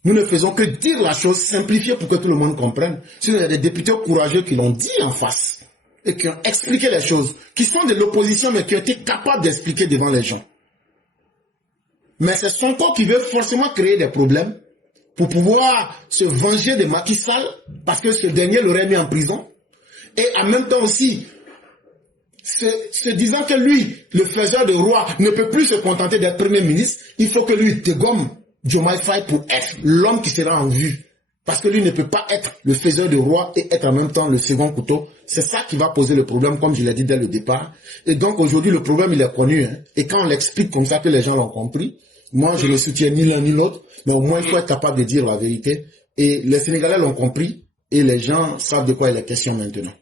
Nous ne faisons que dire la chose, simplifier pour que tout le monde comprenne. Sinon, il y a des députés courageux qui l'ont dit en face. Et qui ont expliqué les choses. Qui sont de l'opposition, mais qui ont été capables d'expliquer devant les gens. Mais c'est Sonko qui veut forcément créer des problèmes pour pouvoir se venger de Macky Sall, parce que ce dernier l'aurait mis en prison. Et en même temps aussi, se disant que lui, le faiseur de roi, ne peut plus se contenter d'être Premier ministre, il faut que lui dégomme Diomaye Faye pour être l'homme qui sera en vue. Parce que lui ne peut pas être le faiseur de roi et être en même temps le second couteau. C'est ça qui va poser le problème, comme je l'ai dit dès le départ. Et donc aujourd'hui, le problème, il est connu. Hein. Et quand on l'explique comme ça, que les gens l'ont compris, moi, je ne soutiens ni l'un ni l'autre, mais au moins, il faut être capable de dire la vérité. Et les Sénégalais l'ont compris, et les gens savent de quoi il est question maintenant.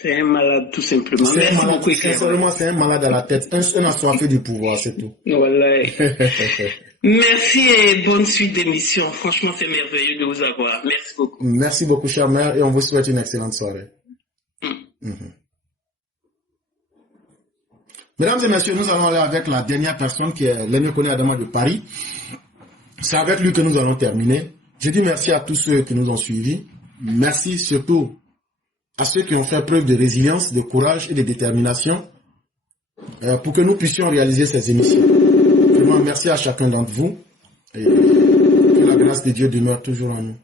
C'est un malade, tout simplement. C'est un malade, sincèrement, c'est un malade à la tête. Un assoiffé du pouvoir, c'est tout. Voilà. Merci et bonne suite d'émission. Franchement, c'est merveilleux de vous avoir. Merci beaucoup. Merci beaucoup, cher maire, et on vous souhaite une excellente soirée. Mesdames et messieurs, nous allons aller avec la dernière personne qui est Lenny Kone Adama de Paris. C'est avec lui que nous allons terminer. Je dis merci à tous ceux qui nous ont suivis. Merci surtout à ceux qui ont fait preuve de résilience, de courage et de détermination pour que nous puissions réaliser ces émissions. Vraiment, merci à chacun d'entre vous et que la grâce de Dieu demeure toujours en nous.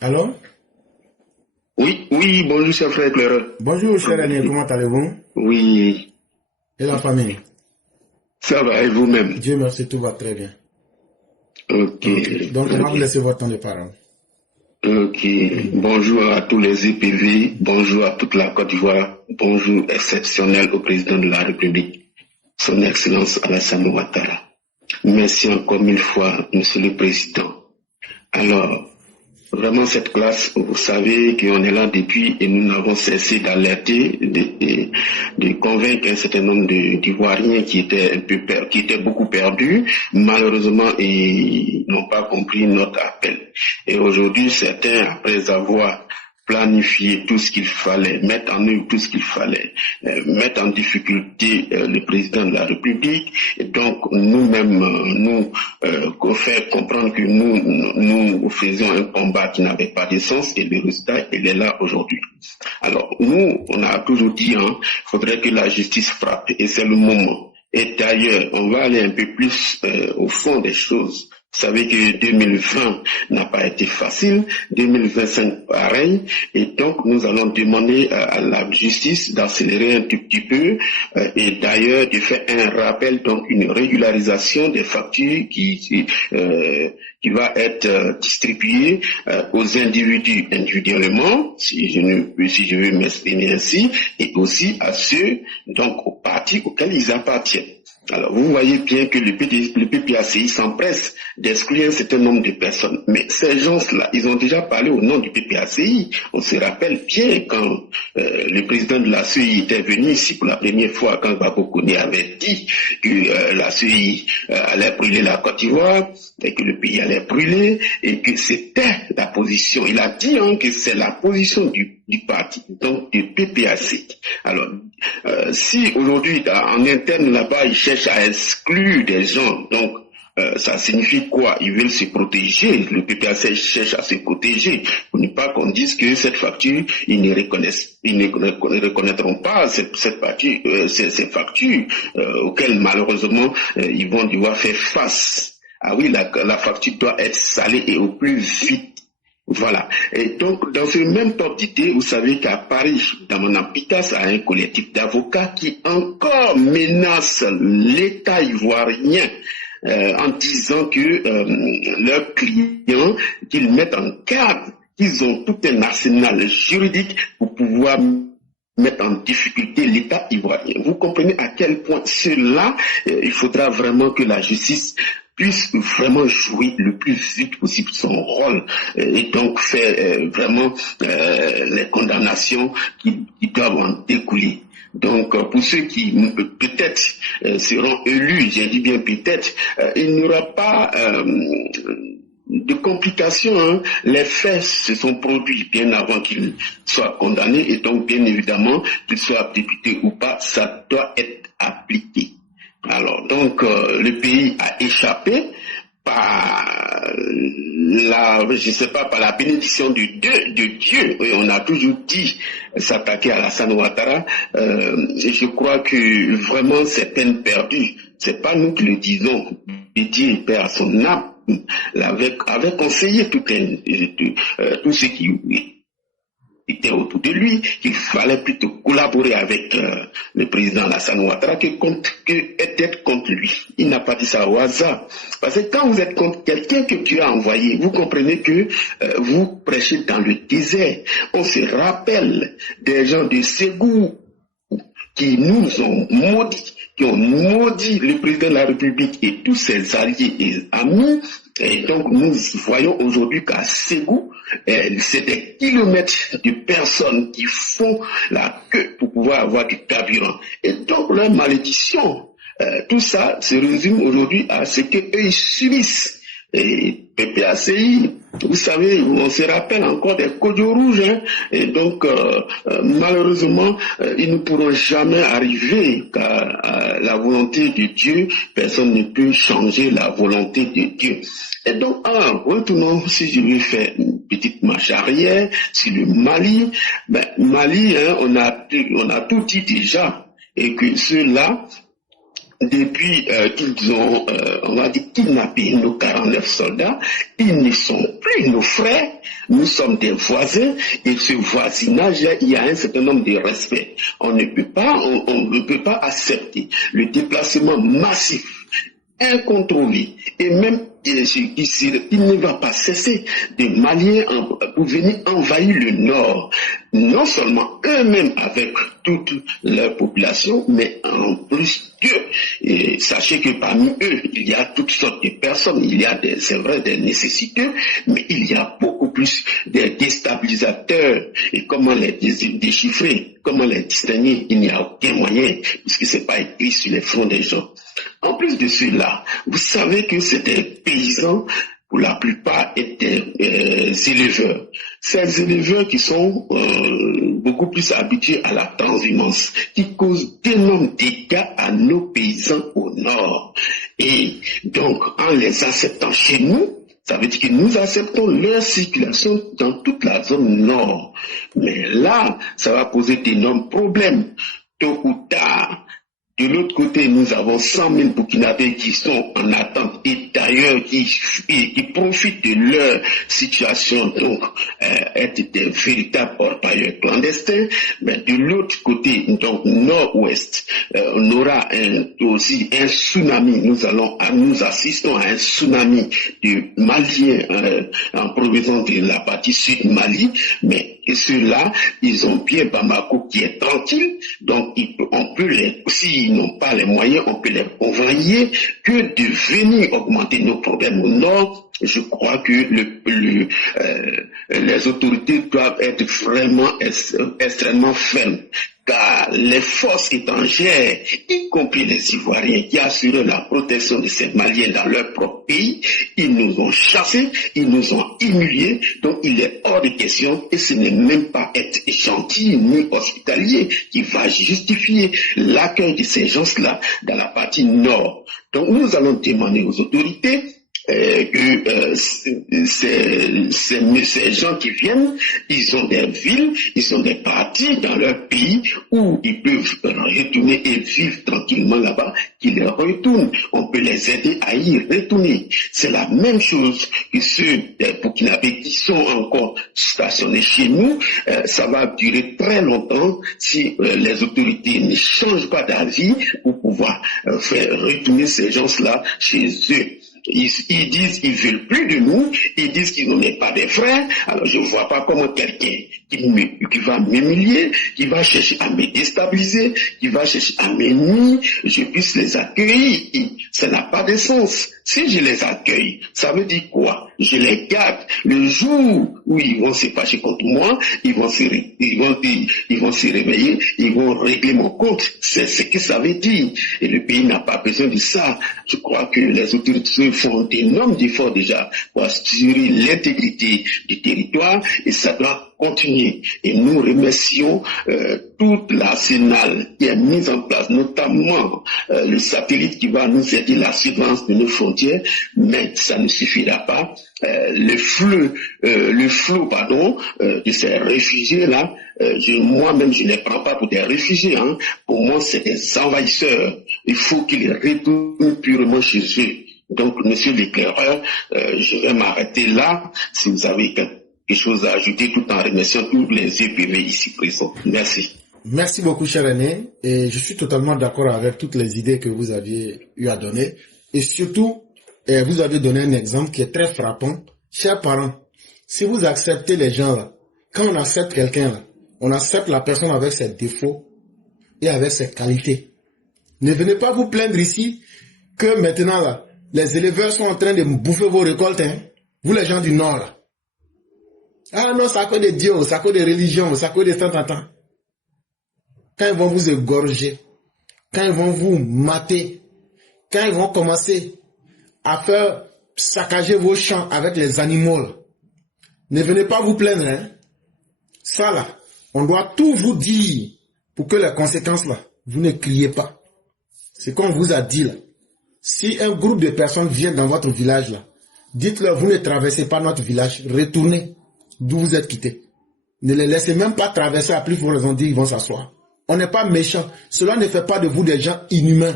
Alors? Oui, bonjour cher frère Claire. Bonjour cher René, comment allez-vous? Oui. Et la famille? Ça va, et vous-même? Dieu merci, tout va très bien. Ok. Donc on va vous laisser votre temps de parole. Ok. Bonjour à tous les EPV, bonjour à toute la Côte d'Ivoire, bonjour exceptionnel au président de la République, son Excellence Alassane Ouattara. Merci encore mille fois, Monsieur le Président. Alors, vraiment cette classe, vous savez qu'on est là depuis et nous n'avons cessé d'alerter, de convaincre un certain nombre d'Ivoiriens qui étaient beaucoup perdus. Malheureusement, ils n'ont pas compris notre appel. Et aujourd'hui, certains, après avoir planifié tout ce qu'il fallait, mettre en œuvre tout ce qu'il fallait, mettre en difficulté le président de la République, et donc nous-mêmes nous faire comprendre que nous faisions un combat qui n'avait pas de sens, et le résultat, il est là aujourd'hui. Alors nous, on a toujours dit, il faudrait que la justice frappe, et c'est le moment. Et d'ailleurs, on va aller un peu plus au fond des choses. Vous savez que 2020 n'a pas été facile, 2025 pareil, et donc nous allons demander à la justice d'accélérer un tout petit peu et d'ailleurs de faire un rappel, donc une régularisation des factures qui va être distribuée aux individus individuellement, si je veux m'exprimer ainsi, et aussi à ceux, donc aux partis auxquels ils appartiennent. Alors, vous voyez bien que le PPACI s'empresse d'exclure un certain nombre de personnes. Mais ces gens-là, ils ont déjà parlé au nom du PPACI. On se rappelle bien quand le président de la CEI était venu ici pour la première fois, quand Babo Koné avait dit que la CEI allait brûler la Côte d'Ivoire, et que le pays allait brûler, et que c'était la position. Il a dit que c'est la position du parti, donc du PPACI. Alors, si aujourd'hui, en interne là-bas, ils cherchent à exclure des gens, donc ça signifie quoi? Ils veulent se protéger. Le PPACI cherche à se protéger pour ne pas qu'on dise que cette facture, ils ne reconnaîtront pas ces factures auxquelles malheureusement ils vont devoir faire face. Ah oui, la facture doit être salée et au plus vite. Voilà. Et donc, dans ce même top d'idée, vous savez qu'à Paris, dans mon Ampitas, il y a un collectif d'avocats qui encore menace l'État ivoirien en disant que leurs clients, qu'ils mettent en garde, qu'ils ont tout un arsenal juridique pour pouvoir mettre en difficulté l'État ivoirien. Vous comprenez à quel point cela, il faudra vraiment que la justice puisse vraiment jouer le plus vite possible son rôle et donc faire vraiment les condamnations qui doivent en découler. Donc, pour ceux qui peut-être seront élus, j'ai dit bien peut-être, il n'y aura pas de complications. Les faits se sont produits bien avant qu'ils soient condamnés et donc bien évidemment, qu'ils soient députés ou pas, ça doit être appliqué. Alors, donc, le pays a échappé par je sais pas, par la bénédiction de Dieu, et on a toujours dit s'attaquer à Alassane Ouattara, je crois que vraiment c'est peine perdue. C'est pas nous qui le disons, Dieu perd à son âme, avait conseillé tout ce qui était autour de lui, qu'il fallait plutôt collaborer avec le président Alassane Ouattara que d'être contre lui. Il n'a pas dit ça au hasard. Parce que quand vous êtes contre quelqu'un que tu as envoyé, vous comprenez que vous prêchez dans le désert. On se rappelle des gens de Ségou qui nous ont maudits, qui ont maudit le président de la République et tous ses alliés et amis. Et donc nous voyons aujourd'hui qu'à Ségou, c'est des kilomètres de personnes qui font la queue pour pouvoir avoir du carburant. Et donc leur malédiction, tout ça se résume aujourd'hui à ce qu'eux ils subissent. Et PPACI, vous savez, on se rappelle encore des codio rouges, hein, et donc malheureusement, ils ne pourront jamais arriver qu'à la volonté de Dieu. Personne ne peut changer la volonté de Dieu. Et donc, retournons, si je lui fais une petite marche arrière, sur le Mali, Mali, hein, on a tout dit déjà, et que ceux-là, depuis qu'ils ont, on va dire, kidnappé nos 49 soldats, ils ne sont plus nos frères, nous sommes des voisins, et ce voisinage, il y a un certain nombre de respect. On ne peut pas accepter le déplacement massif, incontrôlé, et même il ne va pas cesser de Maliens pour venir envahir le nord, non seulement eux-mêmes avec toute leur population, mais en plus d'eux. Et sachez que parmi eux, il y a toutes sortes de personnes, il y a c'est vrai, des nécessiteux, mais il y a beaucoup plus des déstabilisateurs. Et comment les déchiffrer, comment les distinguer, il n'y a aucun moyen, puisque c'est pas écrit sur les fronts des gens. En plus de cela, vous savez que c'est des paysans, pour la plupart, étaient éleveurs. Ces éleveurs qui sont beaucoup plus habitués à la transhumance, qui causent d'énormes dégâts à nos paysans au nord. Et donc, en les acceptant chez nous, ça veut dire que nous acceptons leur circulation dans toute la zone nord. Mais là, ça va poser d'énormes problèmes. Tôt ou tard, de l'autre côté, nous avons 100 000 Burkinabés qui sont en attente et d'ailleurs qui profitent de leur situation, donc être des véritables orpailleurs clandestins. Mais de l'autre côté, donc nord-ouest, on aura aussi un tsunami. Nous assistons à un tsunami de Maliens en provenance de la partie sud Mali, mais et ceux-là, ils ont bien Bamako qui est tranquille, donc on peut s'ils n'ont pas les moyens, on peut les envoyer que de venir augmenter nos problèmes au nord. Je crois que les autorités doivent être vraiment extrêmement fermes. Car les forces étrangères, y compris les Ivoiriens qui assurent la protection de ces Maliens dans leur propre pays, ils nous ont chassés, ils nous ont humiliés, donc il est hors de question, et ce n'est même pas être gentil ni hospitalier qui va justifier l'accueil de ces gens-là dans la partie nord. Donc nous allons demander aux autorités que ces gens qui viennent, ils ont des villes, ils ont des parties dans leur pays où ils peuvent retourner et vivre tranquillement là-bas, qu'ils retournent. On peut les aider à y retourner. C'est la même chose que ceux des Burkinabés qui sont encore stationnés chez nous. Ça va durer très longtemps si les autorités ne changent pas d'avis pour pouvoir faire retourner ces gens-là chez eux. Ils disent qu'ils veulent plus de nous, ils disent qu'ils n'en sont pas des frères. Alors je ne vois pas comment quelqu'un qui va m'humilier, qui va chercher à me déstabiliser, qui va chercher à me nuire, je puisse les accueillir. Ça n'a pas de sens. Si je les accueille, ça veut dire quoi? Je les garde. Le jour où ils vont se fâcher contre moi, ils vont se réveiller, ils vont régler mon compte. C'est ce que ça veut dire. Et le pays n'a pas besoin de ça. Je crois que les autorités font d'énormes efforts déjà pour assurer l'intégrité du territoire et ça doit continuer. Et nous remercions toute l'arsenal qui est mis en place, notamment le satellite qui va nous aider la surveillance de nos frontières, mais ça ne suffira pas. Le flot de ces réfugiés-là, moi-même je ne les prends pas pour des réfugiés. Hein. Pour moi, c'est des envahisseurs. Il faut qu'ils retournent purement chez eux. Donc, monsieur l'éclaireur, je vais m'arrêter là. Si vous avez quelque chose à ajouter, tout en remerciant tous les EPV ici présents. Merci. Merci beaucoup, cher René. Et je suis totalement d'accord avec toutes les idées que vous aviez eu à donner. Et surtout, vous avez donné un exemple qui est très frappant. Chers parents, si vous acceptez les gens là, quand on accepte quelqu'un là, on accepte la personne avec ses défauts et avec ses qualités. Ne venez pas vous plaindre ici que maintenant là, les éleveurs sont en train de bouffer vos récoltes, hein? Vous les gens du Nord là. Ah non, c'est à cause de Dieu, c'est à cause de religion, c'est à cause de tant. Quand ils vont vous égorger, quand ils vont vous mater, quand ils vont commencer à faire saccager vos champs avec les animaux, là, ne venez pas vous plaindre, hein? Ça là, on doit tout vous dire pour que les conséquences là, vous ne criez pas. C'est comme on vous a dit là. Si un groupe de personnes vient dans votre village là, dites-leur, vous ne traversez pas notre village, retournez d'où vous êtes quittés. Ne les laissez même pas traverser, à plus forte raison dire ils vont s'asseoir. On n'est pas méchants. Cela ne fait pas de vous des gens inhumains.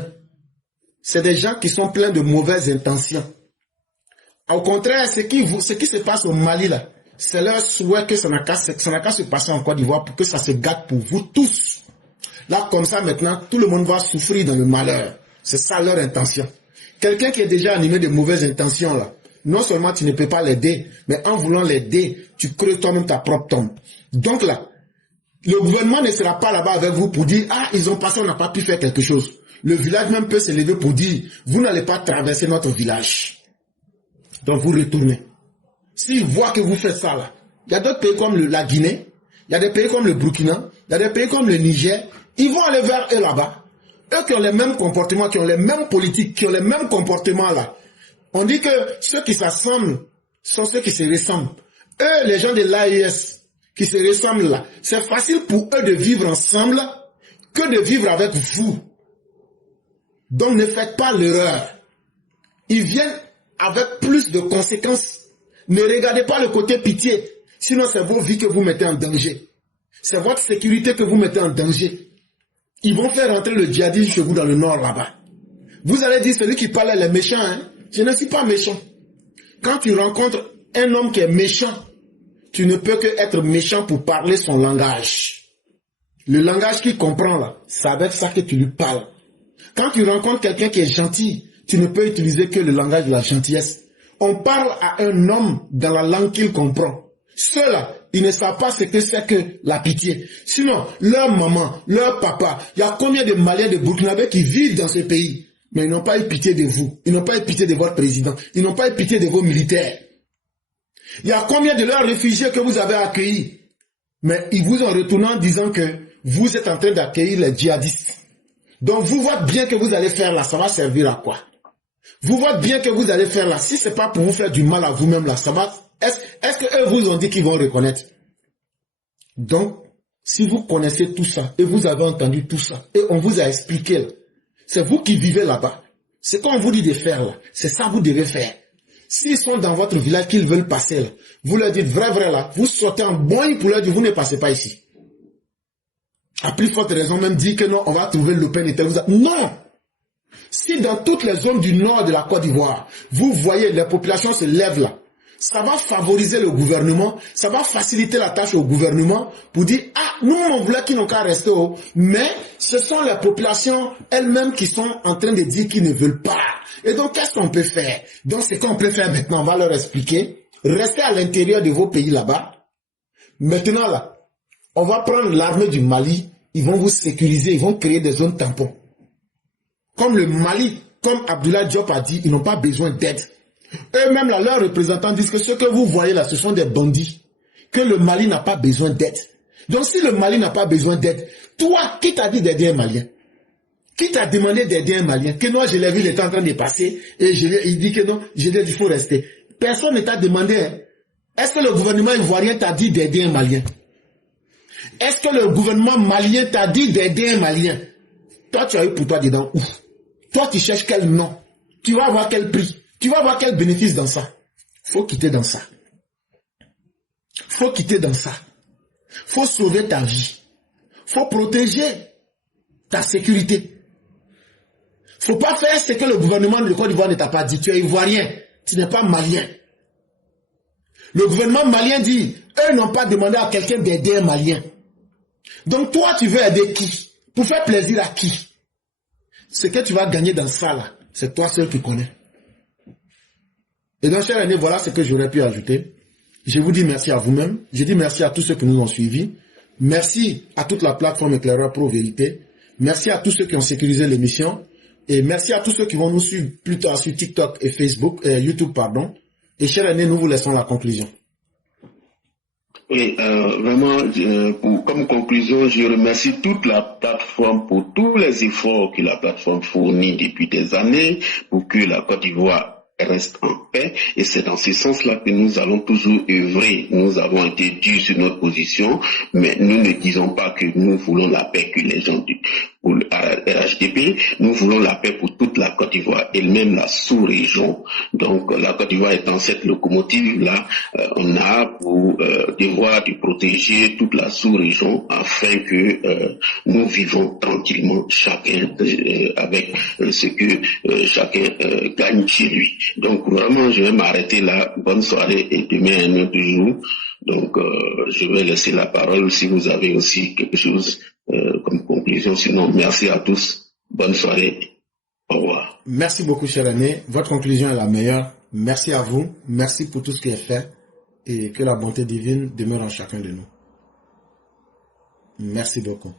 C'est des gens qui sont pleins de mauvaises intentions. Au contraire, ce qui se passe au Mali là, c'est leur souhait que ça n'a qu'à se passer en Côte d'Ivoire pour que ça se gâte pour vous tous. Là, comme ça, maintenant, tout le monde va souffrir dans le malheur. C'est ça leur intention. Quelqu'un qui est déjà animé de mauvaises intentions là, non seulement tu ne peux pas l'aider, mais en voulant l'aider, tu creuses toi-même ta propre tombe. Donc là, le gouvernement ne sera pas là-bas avec vous pour dire « Ah, ils ont passé, on n'a pas pu faire quelque chose ». Le village même peut se lever pour dire « Vous n'allez pas traverser notre village ». Donc vous retournez. S'ils voient que vous faites ça là, il y a d'autres pays comme la Guinée, il y a des pays comme le Burkina, il y a des pays comme le Niger, ils vont aller vers eux là-bas. Eux qui ont les mêmes comportements, qui ont les mêmes politiques, qui ont les mêmes comportements là. On dit que ceux qui s'assemblent sont ceux qui se ressemblent. Eux, les gens de l'AES qui se ressemblent là, c'est facile pour eux de vivre ensemble que de vivre avec vous. Donc ne faites pas l'erreur. Ils viennent avec plus de conséquences. Ne regardez pas le côté pitié, sinon c'est vos vies que vous mettez en danger. C'est votre sécurité que vous mettez en danger. Ils vont faire rentrer le djihadisme chez vous dans le nord là-bas. Vous allez dire, celui qui parle est méchant, hein? Je ne suis pas méchant. Quand tu rencontres un homme qui est méchant, tu ne peux que être méchant pour parler son langage. Le langage qu'il comprend là, c'est avec ça que tu lui parles. Quand tu rencontres quelqu'un qui est gentil, tu ne peux utiliser que le langage de la gentillesse. On parle à un homme dans la langue qu'il comprend. Ceux-là, ils ne savent pas ce que c'est que la pitié. Sinon, leur maman, leur papa, il y a combien de Maliens, de Burkinabés qui vivent dans ce pays? Mais ils n'ont pas eu pitié de vous. Ils n'ont pas eu pitié de votre président. Ils n'ont pas eu pitié de vos militaires. Il y a combien de leurs réfugiés que vous avez accueillis? Mais ils vous ont retourné en disant que vous êtes en train d'accueillir les djihadistes. Donc vous voyez bien que vous allez faire là, ça va servir à quoi? Vous voyez bien que vous allez faire là, si ce n'est pas pour vous faire du mal à vous-même là, ça va... Est-ce qu'eux vous ont dit qu'ils vont reconnaître? Donc, si vous connaissez tout ça, et vous avez entendu tout ça, et on vous a expliqué là, c'est vous qui vivez là-bas. C'est qu'on vous dit de faire là, c'est ça que vous devez faire. S'ils sont dans votre village, qu'ils veulent passer là, vous leur dites vrai là, vous sortez en boing pour leur dire, vous ne passez pas ici. À plus forte raison, même dire que non, on va trouver le pain et tel. Non! Si dans toutes les zones du nord de la Côte d'Ivoire, vous voyez les populations se lèvent là, ça va favoriser le gouvernement, ça va faciliter la tâche au gouvernement pour dire, ah, nous on voulait qu'ils n'ont qu'à rester haut, mais ce sont les populations elles-mêmes qui sont en train de dire qu'ils ne veulent pas. Et donc, qu'est-ce qu'on peut faire? Donc, ce qu'on peut faire maintenant, on va leur expliquer, restez à l'intérieur de vos pays là-bas. Maintenant, là, on va prendre l'armée du Mali, ils vont vous sécuriser, ils vont créer des zones tampons. Comme le Mali, comme Abdoulaye Diop a dit, ils n'ont pas besoin d'aide. Eux-mêmes, là, leurs représentants disent que ce que vous voyez là, ce sont des bandits. Que le Mali n'a pas besoin d'aide. Donc si le Mali n'a pas besoin d'aide, toi, qui t'a dit d'aider un Malien? Qui t'a demandé d'aider un Malien? Que moi, je l'ai vu, il était en train de passer, et il dit que non, je lui ai dit, il faut rester. Personne ne t'a demandé. Hein. Est-ce que le gouvernement ivoirien t'a dit d'aider un Malien? Est-ce que le gouvernement malien t'a dit d'aider un Malien? Toi, tu as eu pour toi dedans où? Toi, tu cherches quel nom? Tu vas avoir quel prix? Tu vas avoir quel bénéfice dans ça? Faut quitter dans ça. Faut quitter dans ça. Faut sauver ta vie. Faut protéger ta sécurité. Faut pas faire ce que le gouvernement de Côte d'Ivoire ne t'a pas dit. Tu es ivoirien. Tu n'es pas malien. Le gouvernement malien dit, eux n'ont pas demandé à quelqu'un d'aider un Malien. Donc toi, tu veux aider qui? Pour faire plaisir à qui? Ce que tu vas gagner dans ça, là, c'est toi seul qui connais. Et donc, chers aînés, voilà ce que j'aurais pu ajouter. Je vous dis merci à vous-même. Je dis merci à tous ceux qui nous ont suivis. Merci à toute la plateforme Éclaireur Pro Vérité. Merci à tous ceux qui ont sécurisé l'émission. Et merci à tous ceux qui vont nous suivre plus tard sur TikTok et Facebook, YouTube, pardon. Et chers aînés, nous vous laissons la conclusion. Oui, vraiment, comme conclusion, je remercie toute la plateforme pour tous les efforts que la plateforme fournit depuis des années pour que la Côte d'Ivoire reste en paix, et c'est dans ce sens-là que nous allons toujours œuvrer. Nous avons été durs sur notre position, mais nous ne disons pas que nous voulons la paix que les gens pour le RHDP, nous voulons la paix pour toute la Côte d'Ivoire et même la sous-région. Donc la Côte d'Ivoire étant cette locomotive-là, on a pour devoir de protéger toute la sous-région afin que nous vivons tranquillement chacun avec ce que chacun gagne chez lui. Donc vraiment, je vais m'arrêter là. Bonne soirée et demain un autre jour. Donc je vais laisser la parole si vous avez aussi quelque chose comme conclusion. Sinon, merci à tous. Bonne soirée. Au revoir. Merci beaucoup, cher aîné. Votre conclusion est la meilleure. Merci à vous. Merci pour tout ce qui est fait. Et que la bonté divine demeure en chacun de nous. Merci beaucoup.